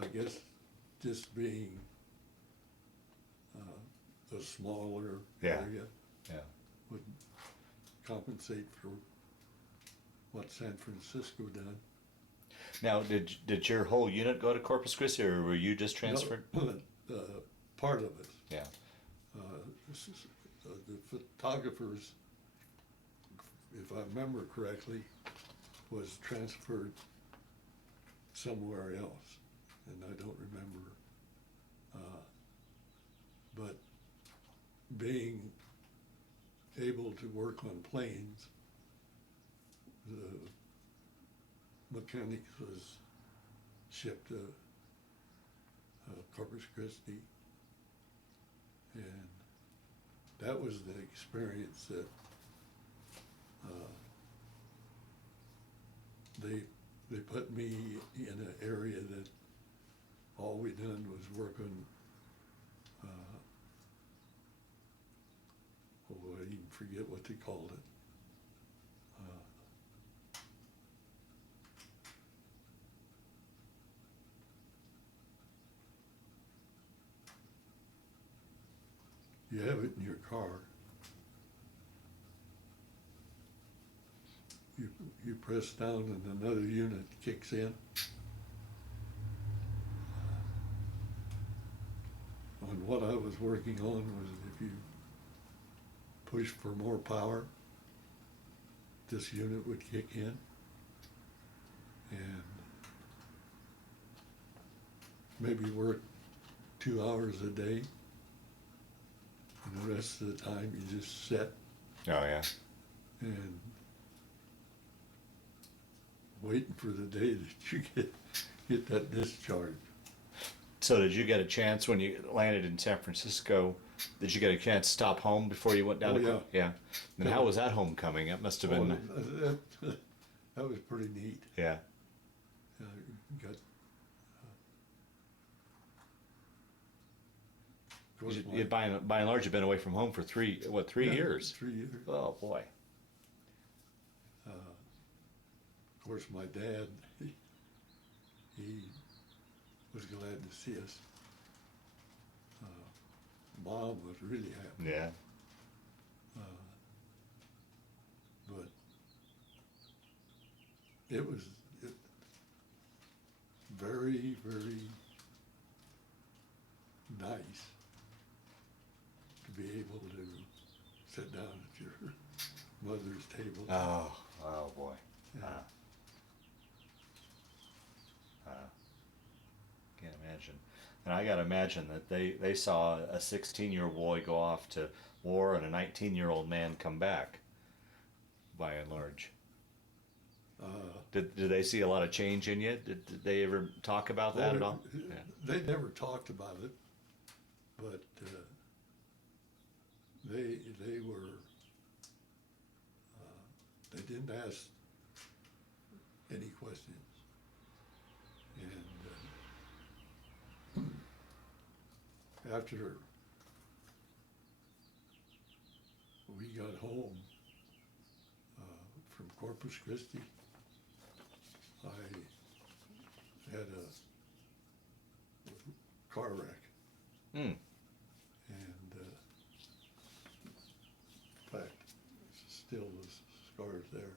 I guess just being a smaller Yeah. area Yeah. would compensate for what San Francisco done. Now, did your whole unit go to Corpus Christi, or were you just transferred? No, part of it. Yeah. the photographers, if I remember correctly, was transferred somewhere else, and I don't remember. But being able to work on planes, the mechanics was shipped to Corpus Christi, and that was the experience that they put me in an area that all we done was work on. I even forget what they called it. You have it in your car. You press down and another unit kicks in. And what I was working on was if you push for more power, this unit would kick in. And maybe work 2 hours a day. And the rest of the time you just sit. Oh, yeah. And waiting for the day that you get that discharge. So did you get a chance when you landed in San Francisco? Did you get a chance to stop home before you went down to? Yeah. Yeah. And how was that homecoming? It must have been. That was pretty neat. Yeah. Got. You by and large, you've been away from home for three years? 3 years. Oh boy. Of course, my dad, he was glad to see us. Mom was really happy. Yeah. But it was very, very nice to be able to sit down at your mother's table. Oh boy. Yeah. Can't imagine. And I got to imagine that they saw a 16-year-old boy go off to war and a 19-year-old man come back, by and large. Did they see a lot of change in you? Did they ever talk about that at all? Yeah. They never talked about it, but they were, they didn't ask any questions. And after we got home from Corpus Christi, I had a car wreck. Mm. And in fact, still the scars there.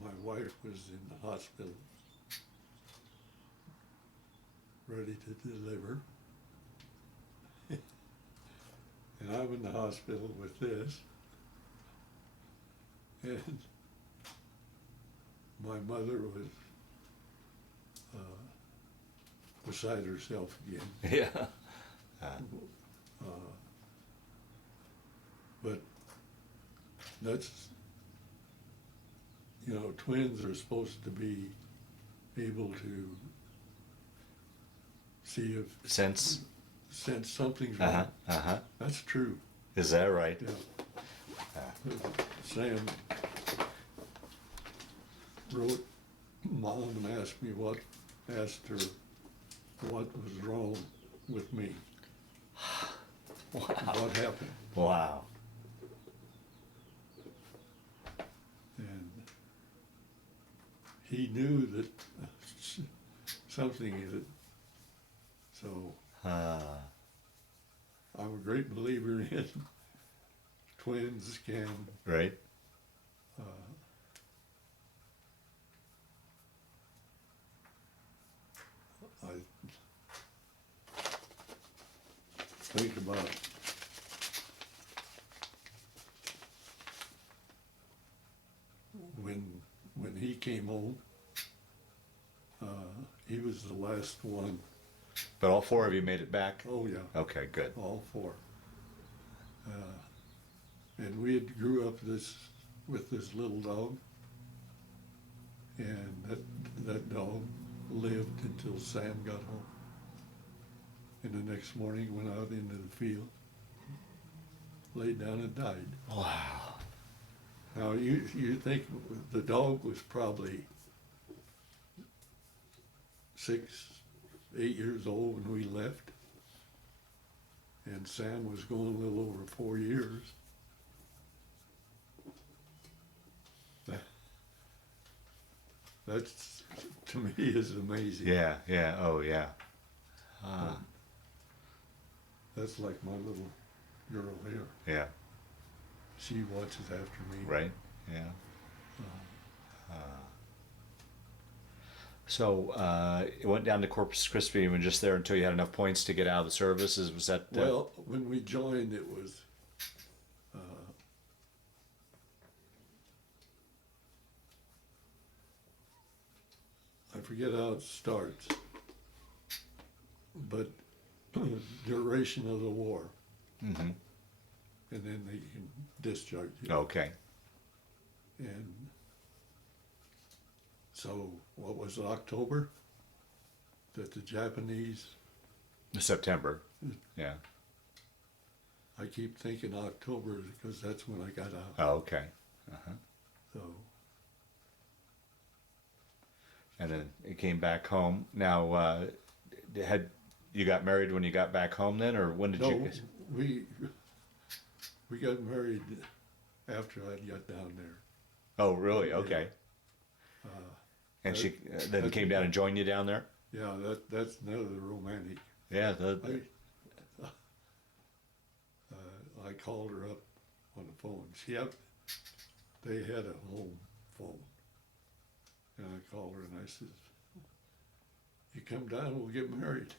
My wife was in the hospital, ready to deliver. And I'm in the hospital with this. And my mother was beside herself again. Yeah. But that's, you know, twins are supposed to be able to see if Sense. something's wrong. That's true. Is that right? Yeah. Sam wrote Mom and asked her what was wrong with me. Wow. What happened? Wow. And he knew that something is it. So I'm a great believer in twins can. Right. think about when he came home, he was the last one. But all four of you made it back? Oh, yeah. Okay, good. All four. And we had grew up with this little dog, and that dog lived until Sam got home. And the next morning went out into the field, laid down and died. Wow. Now you think the dog was probably 6, 8 years old when we left, and Sam was going a little over 4 years. That's, to me, is amazing. Yeah, yeah, oh yeah. That's like my little girl here. Yeah, She watches after me. right, yeah. So it went down to Corpus Christi and were just there until you had enough points to get out of the service? Was that... Well, when we joined, it was I forget how it starts, but duration of the war, Mm-hmm. and then they can discharge you. Okay. And so, what was it, October? That the Japanese, September, yeah. I keep thinking October because that's when I got out. Oh, okay. Uh-huh. So, And then it came back home. Now, had you got married when you got back home then, or when did no, you... we got married after I got down there. Oh, really? Okay. And she then came down and joined you down there? Yeah, that's another romantic. Yeah. I called her up on the phone. They had a home phone. And I called her and I said, "You come down, we'll get married."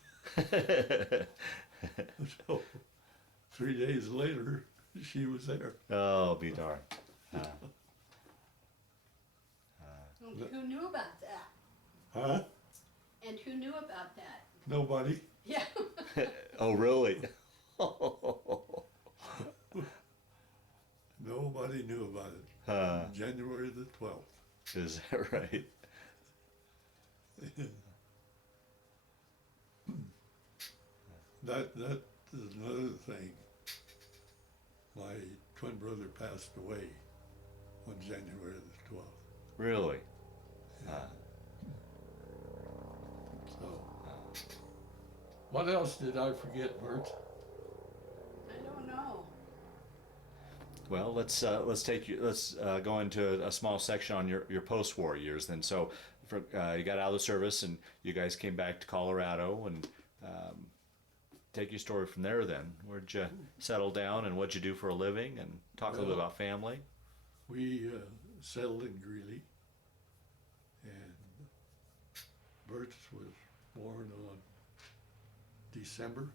So 3 days later, she was there. Oh, be darned. And who knew about that? Huh? And who knew about that? Nobody. Yeah. Oh, really? Nobody knew about it. January the 12th. Is that right? That is another thing. My twin brother passed away on January the 12th. Really? So, what else did I forget, Bert? I don't know. Well, let's go into a small section on your post-war years then. So, you got out of the service and you guys came back to Colorado, and take your story from there. Then, where'd you settle down and what'd you do for a living, and talk a little bit about family? We settled in Greeley, and Bert was born on December,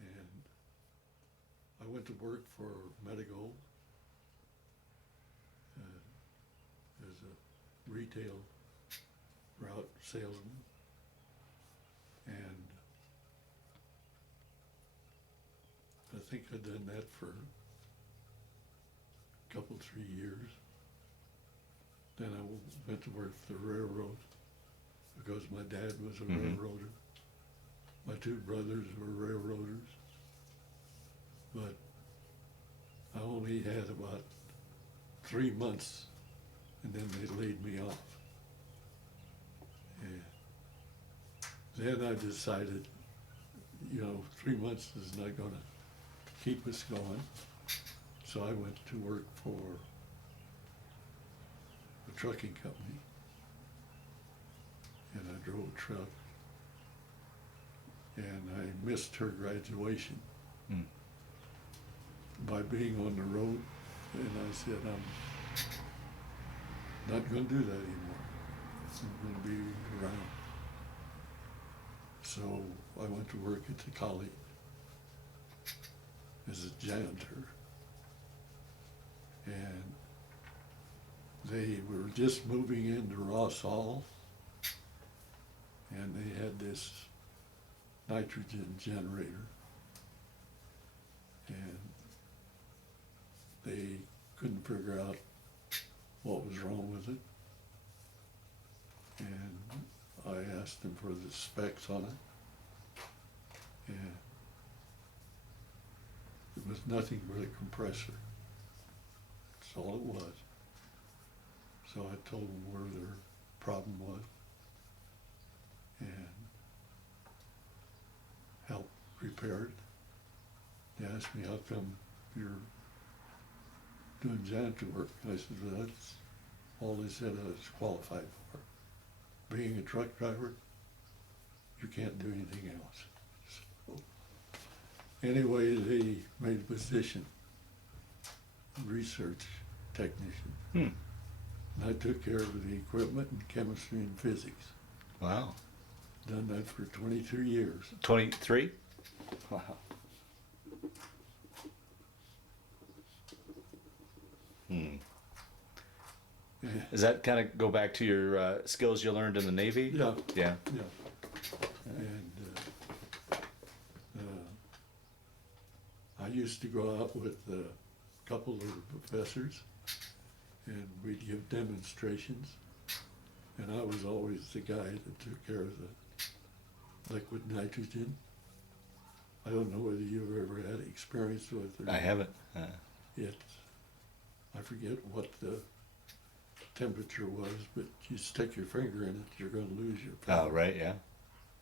and I went to work for Medigo as a retail route salesman, and I think I'd done that for a couple, 3 years. Then I went to work for the railroad because my dad was a railroader. My two brothers were railroaders, but I only had about 3 months, and then they laid me off. And then I decided, 3 months is not going to keep us going. So I went to work for a trucking company, and I drove a truck, and I missed her graduation by being on the road, and I said, I'm not going to do that anymore. I'm going to be around. So I went to work at the college as a janitor. And they were just moving into Ross Hall, and they had this nitrogen generator, and they couldn't figure out what was wrong with it. And I asked them for the specs on it, and it was nothing but a compressor. That's all it was. So I told them where their problem was and helped repair it. They asked me, how come you're doing janitor work? I said, well, that's all they said I was qualified for. Being a truck driver, you can't do anything else. So anyway, they made a position, research technician. And I took care of the equipment and chemistry and physics. Wow. Done that for 23 years. 23? Wow. Yeah. Does that kind of go back to your skills you learned in the Navy? Yeah. Yeah. Yeah. And I used to go out with a couple of professors, and we'd give demonstrations, and I was always the guy that took care of the liquid nitrogen. I don't know whether you've ever had experience with it. I haven't. I forget what the temperature was, but you stick your finger in it, you're going to lose your power. Oh, right, yeah.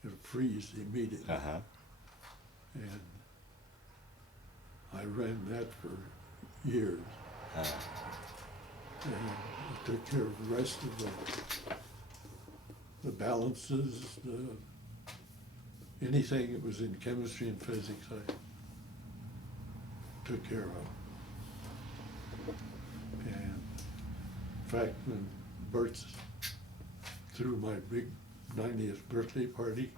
It'll freeze immediately. Uh-huh. And I ran that for years. And I took care of the rest of the balances, anything that was in chemistry and physics, I took care of. And in fact, when Bert threw my big 90th birthday party,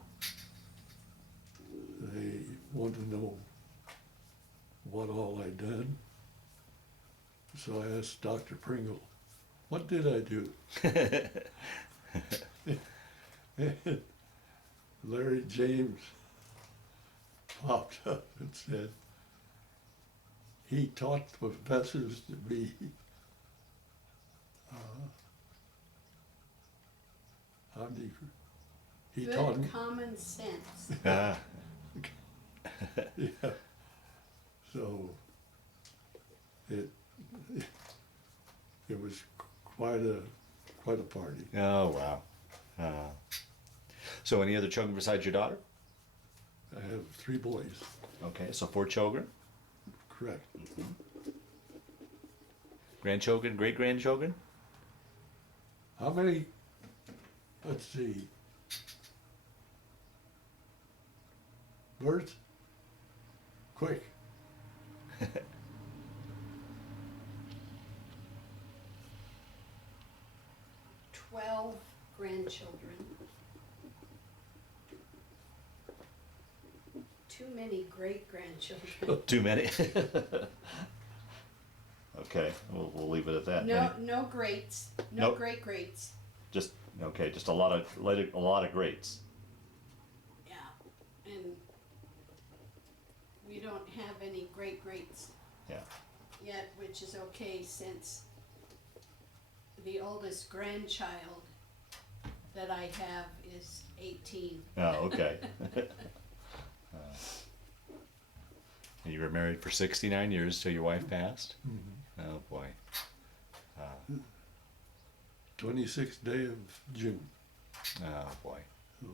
they wanted to know what all I'd done. So I asked Dr. Pringle, what did I do? And Larry James popped up and said, he taught professors to be he taught them. Good common sense. Ah. Yeah. So it was quite a party. Oh, wow. So any other children besides your daughter? I have 3 boys. Okay, so 4 children. Correct. Grandchildren, great-grandchildren? How many? Let's see. Bert? Quick. 12 grandchildren. Too many great-grandchildren. Too many. Okay, we'll leave it at that. No greats, no Nope. great-greats. Just okay, just a lot of greats. Yeah, and we don't have any great-greats Yeah. yet, which is okay since the oldest grandchild that I have is 18. Oh, okay. And you were married for 69 years till your wife passed? Mm-hmm. Oh, boy. 26th day of June. Oh, boy. So,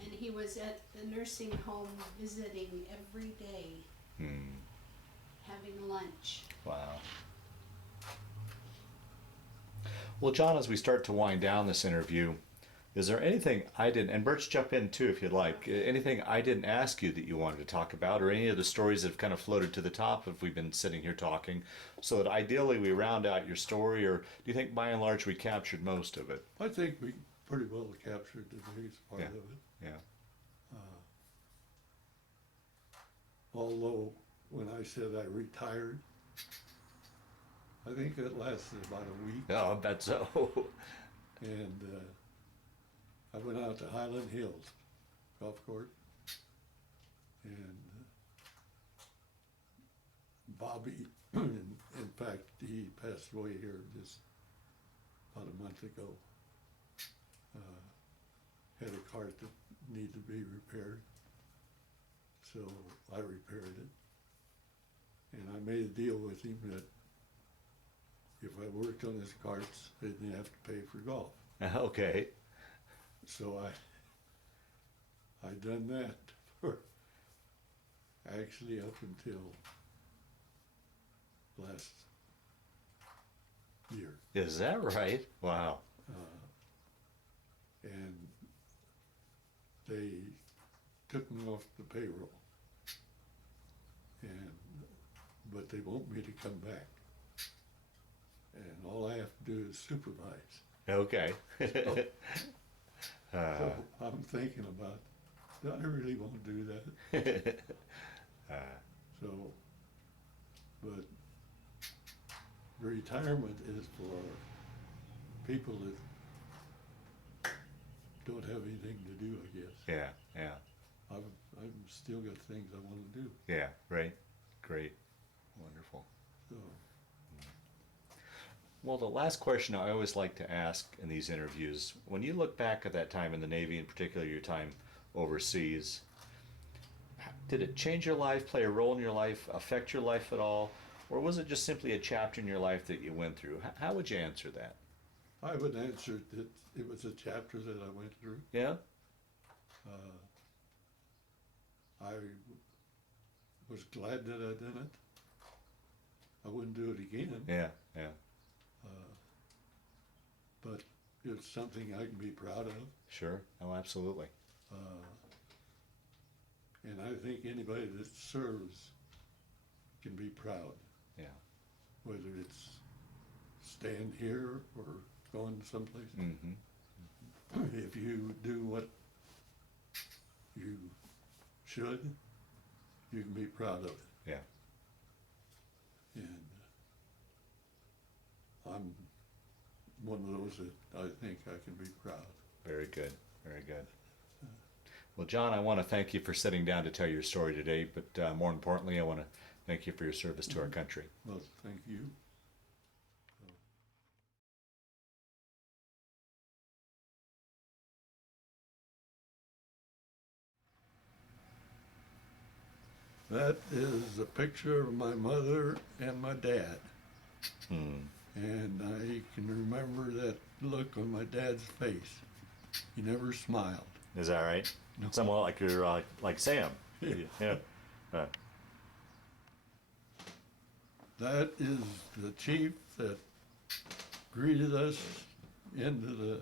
And he was at the nursing home visiting every day, having lunch. Wow. Well, John, as we start to wind down this interview, is there anything I didn't, and Birch, jump in too if you'd like, anything I didn't ask you that you wanted to talk about, or any of the stories that have kind of floated to the top if we've been sitting here talking, so that ideally we round out your story, or do you think by and large we captured most of it? I think we pretty well captured the biggest part Yeah. of it. Yeah. although when I said I retired, I think it lasted about a week. Oh, I bet so. And I went out to Highland Hills golf course, and Bobby, in fact, he passed away here just about a month ago. Had a cart that needed to be repaired, so I repaired it. And I made a deal with him that if I worked on his carts, I didn't have to pay for golf. Okay. So I done that for actually up until last year. Is that right? Wow. And they took me off the payroll. But they want me to come back. And all I have to do is supervise. Okay. So I'm thinking about, do I really want to do that? So, but retirement is for people that don't have anything to do, I guess. Yeah, yeah, I've still got things I want to do. yeah, right. Great. Wonderful. So, Well, the last question I always like to ask in these interviews, when you look back at that time in the Navy, in particular your time overseas, did it change your life, play a role in your life, affect your life at all? Or was it just simply a chapter in your life that you went through? How would you answer that? I would answer that it was a chapter that I went through. Yeah? I was glad that I did it. I wouldn't do it again, Yeah, yeah. but it's something I can be proud of. Sure. Oh, absolutely. And I think anybody that serves can be proud, Yeah. whether it's staying here or going someplace. Mm-hmm. If you do what you should, you can be proud of it. Yeah. And I'm one of those that I think I can be proud. Very good. Very good. Well, John, I want to thank you for sitting down to tell your story today, but more importantly, I want to thank you for your service to our country. Well, thank you. That is a picture of my mother and my dad. Hmm. And I can remember that look on my dad's face. He never smiled. Is that right? No. Somewhat like you're like Sam. Yeah. Yeah. That is the chief that greeted us into the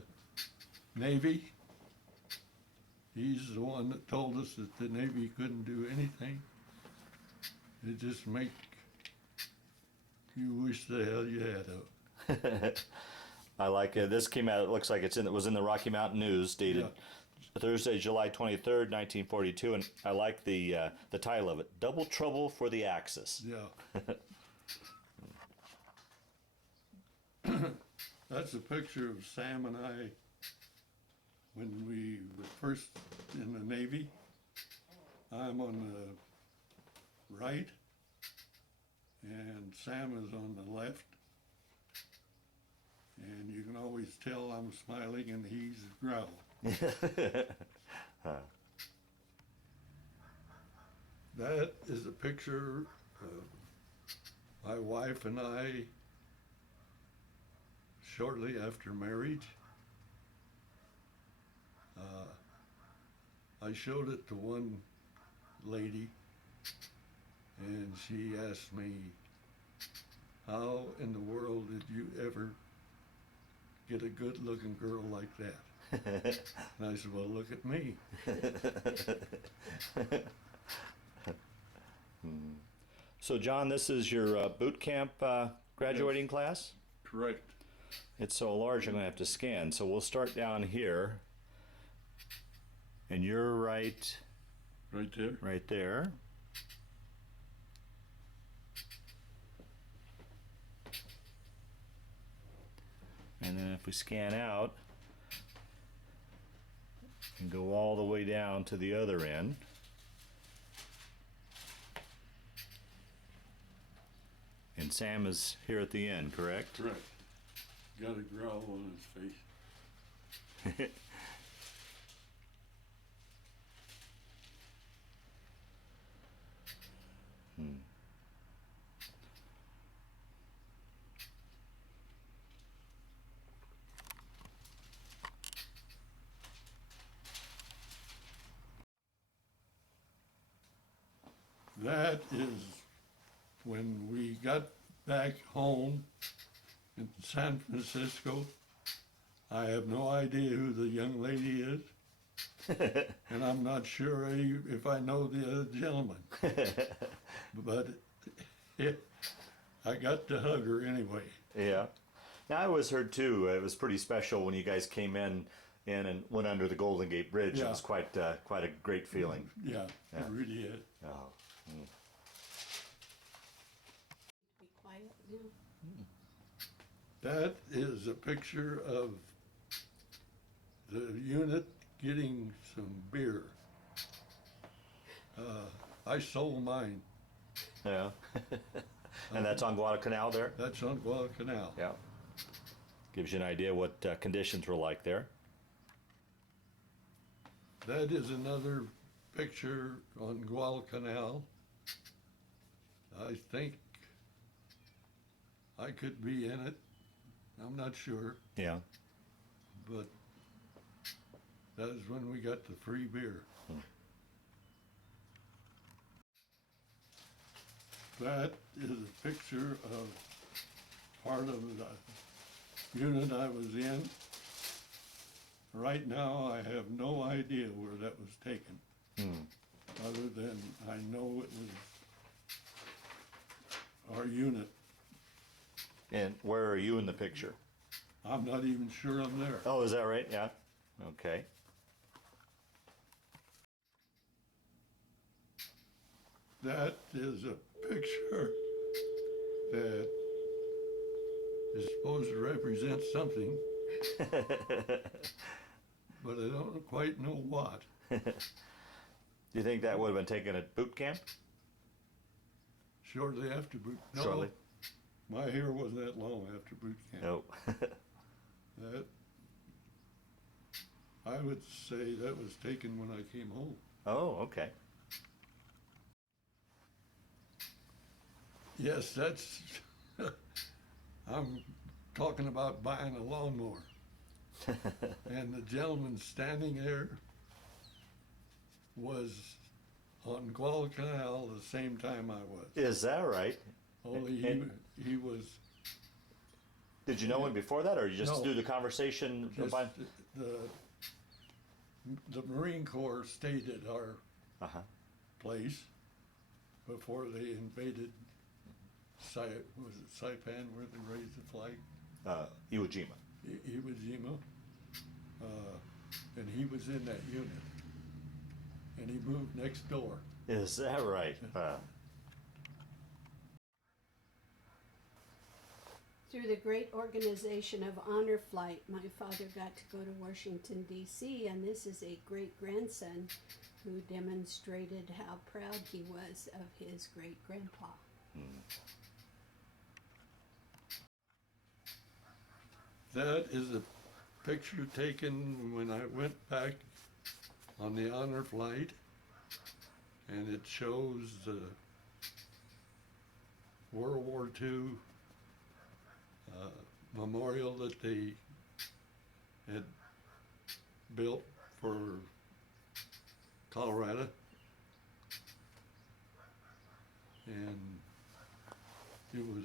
Navy. He's the one that told us that the Navy couldn't do anything. It just make you wish the hell you had of. I like it. This came out. It looks like it was in the Rocky Mountain News, dated Thursday, July 23rd, 1942, and I like the title of it: "Double Trouble for the Axis." Yeah. That's a picture of Sam and I when we were first in the Navy. I'm on the right, and Sam is on the left. And you can always tell I'm smiling and he's growling. That is a picture of my wife and I shortly after marriage. I showed it to one lady, and she asked me, "How in the world did you ever get a good-looking girl like that?" And I said, "Well, look at me." So, John, this is your boot camp graduating class? Correct. It's so large I'm going to have to scan. So we'll start down here. And you're right Right there. there. And then if we scan out and go all the way down to the other end, and Sam is here at the end, correct? Correct. Got a growl on his face. That is when we got back home in San Francisco. I have no idea who the young lady is, and I'm not sure if I know the other gentleman. But I got to hug her anyway. Yeah. Now, I always heard too, it was pretty special when you guys came in and went under the Golden Gate Bridge. Yeah. It was quite a great feeling. Yeah, Yeah. it really is. Oh. Be quiet now. That is a picture of the unit getting some beer. I sold mine. Yeah. And that's on Guadalcanal there? That's on Guadalcanal. Yeah. Gives you an idea what conditions were like there. That is another picture on Guadalcanal. I think I could be in it. I'm not sure, Yeah. but that is when we got the free beer. That is a picture of part of the unit I was in. Right now, I have no idea where that was taken, other than I know it was our unit. And where are you in the picture? I'm not even sure I'm there. Oh, is that right? Yeah. Okay. That is a picture that is supposed to represent something, but I don't quite know what. Do you think that would have been taken at boot camp? Shortly after boot. No, Shortly? my hair wasn't that long after boot camp. No. That, I would say that was taken when I came home. Oh, okay. Yes, that's. I'm talking about buying a lawnmower. And the gentleman standing there was on Guadalcanal the same time I was. Is that right? Only And- he was Did you know him before that, or you just No. do the conversation? just by- the Marine Corps stayed at our Uh-huh. place before they invaded was it Saipan where they raised the flag? Iwo Jima. Iwo Jima. And he was in that unit. And he moved next door. Is that right? Through the great organization of Honor Flight, my father got to go to Washington, D.C., and this is a great-grandson who demonstrated how proud he was of his great-grandpa. That is a picture taken when I went back on the honor flight, and it shows the World War II memorial that they had built for Colorado. And it was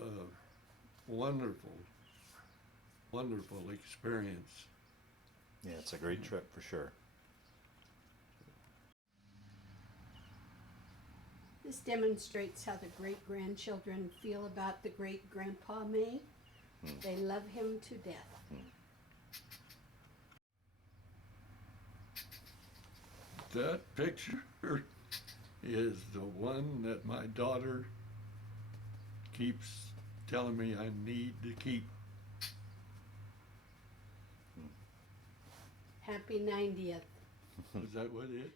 a wonderful, wonderful experience. Yeah, it's a great trip for sure. This demonstrates how the great-grandchildren feel about the great-grandpa May. They love him to death. That picture is the one that my daughter keeps telling me I need to keep. Happy 90th. Is that what it?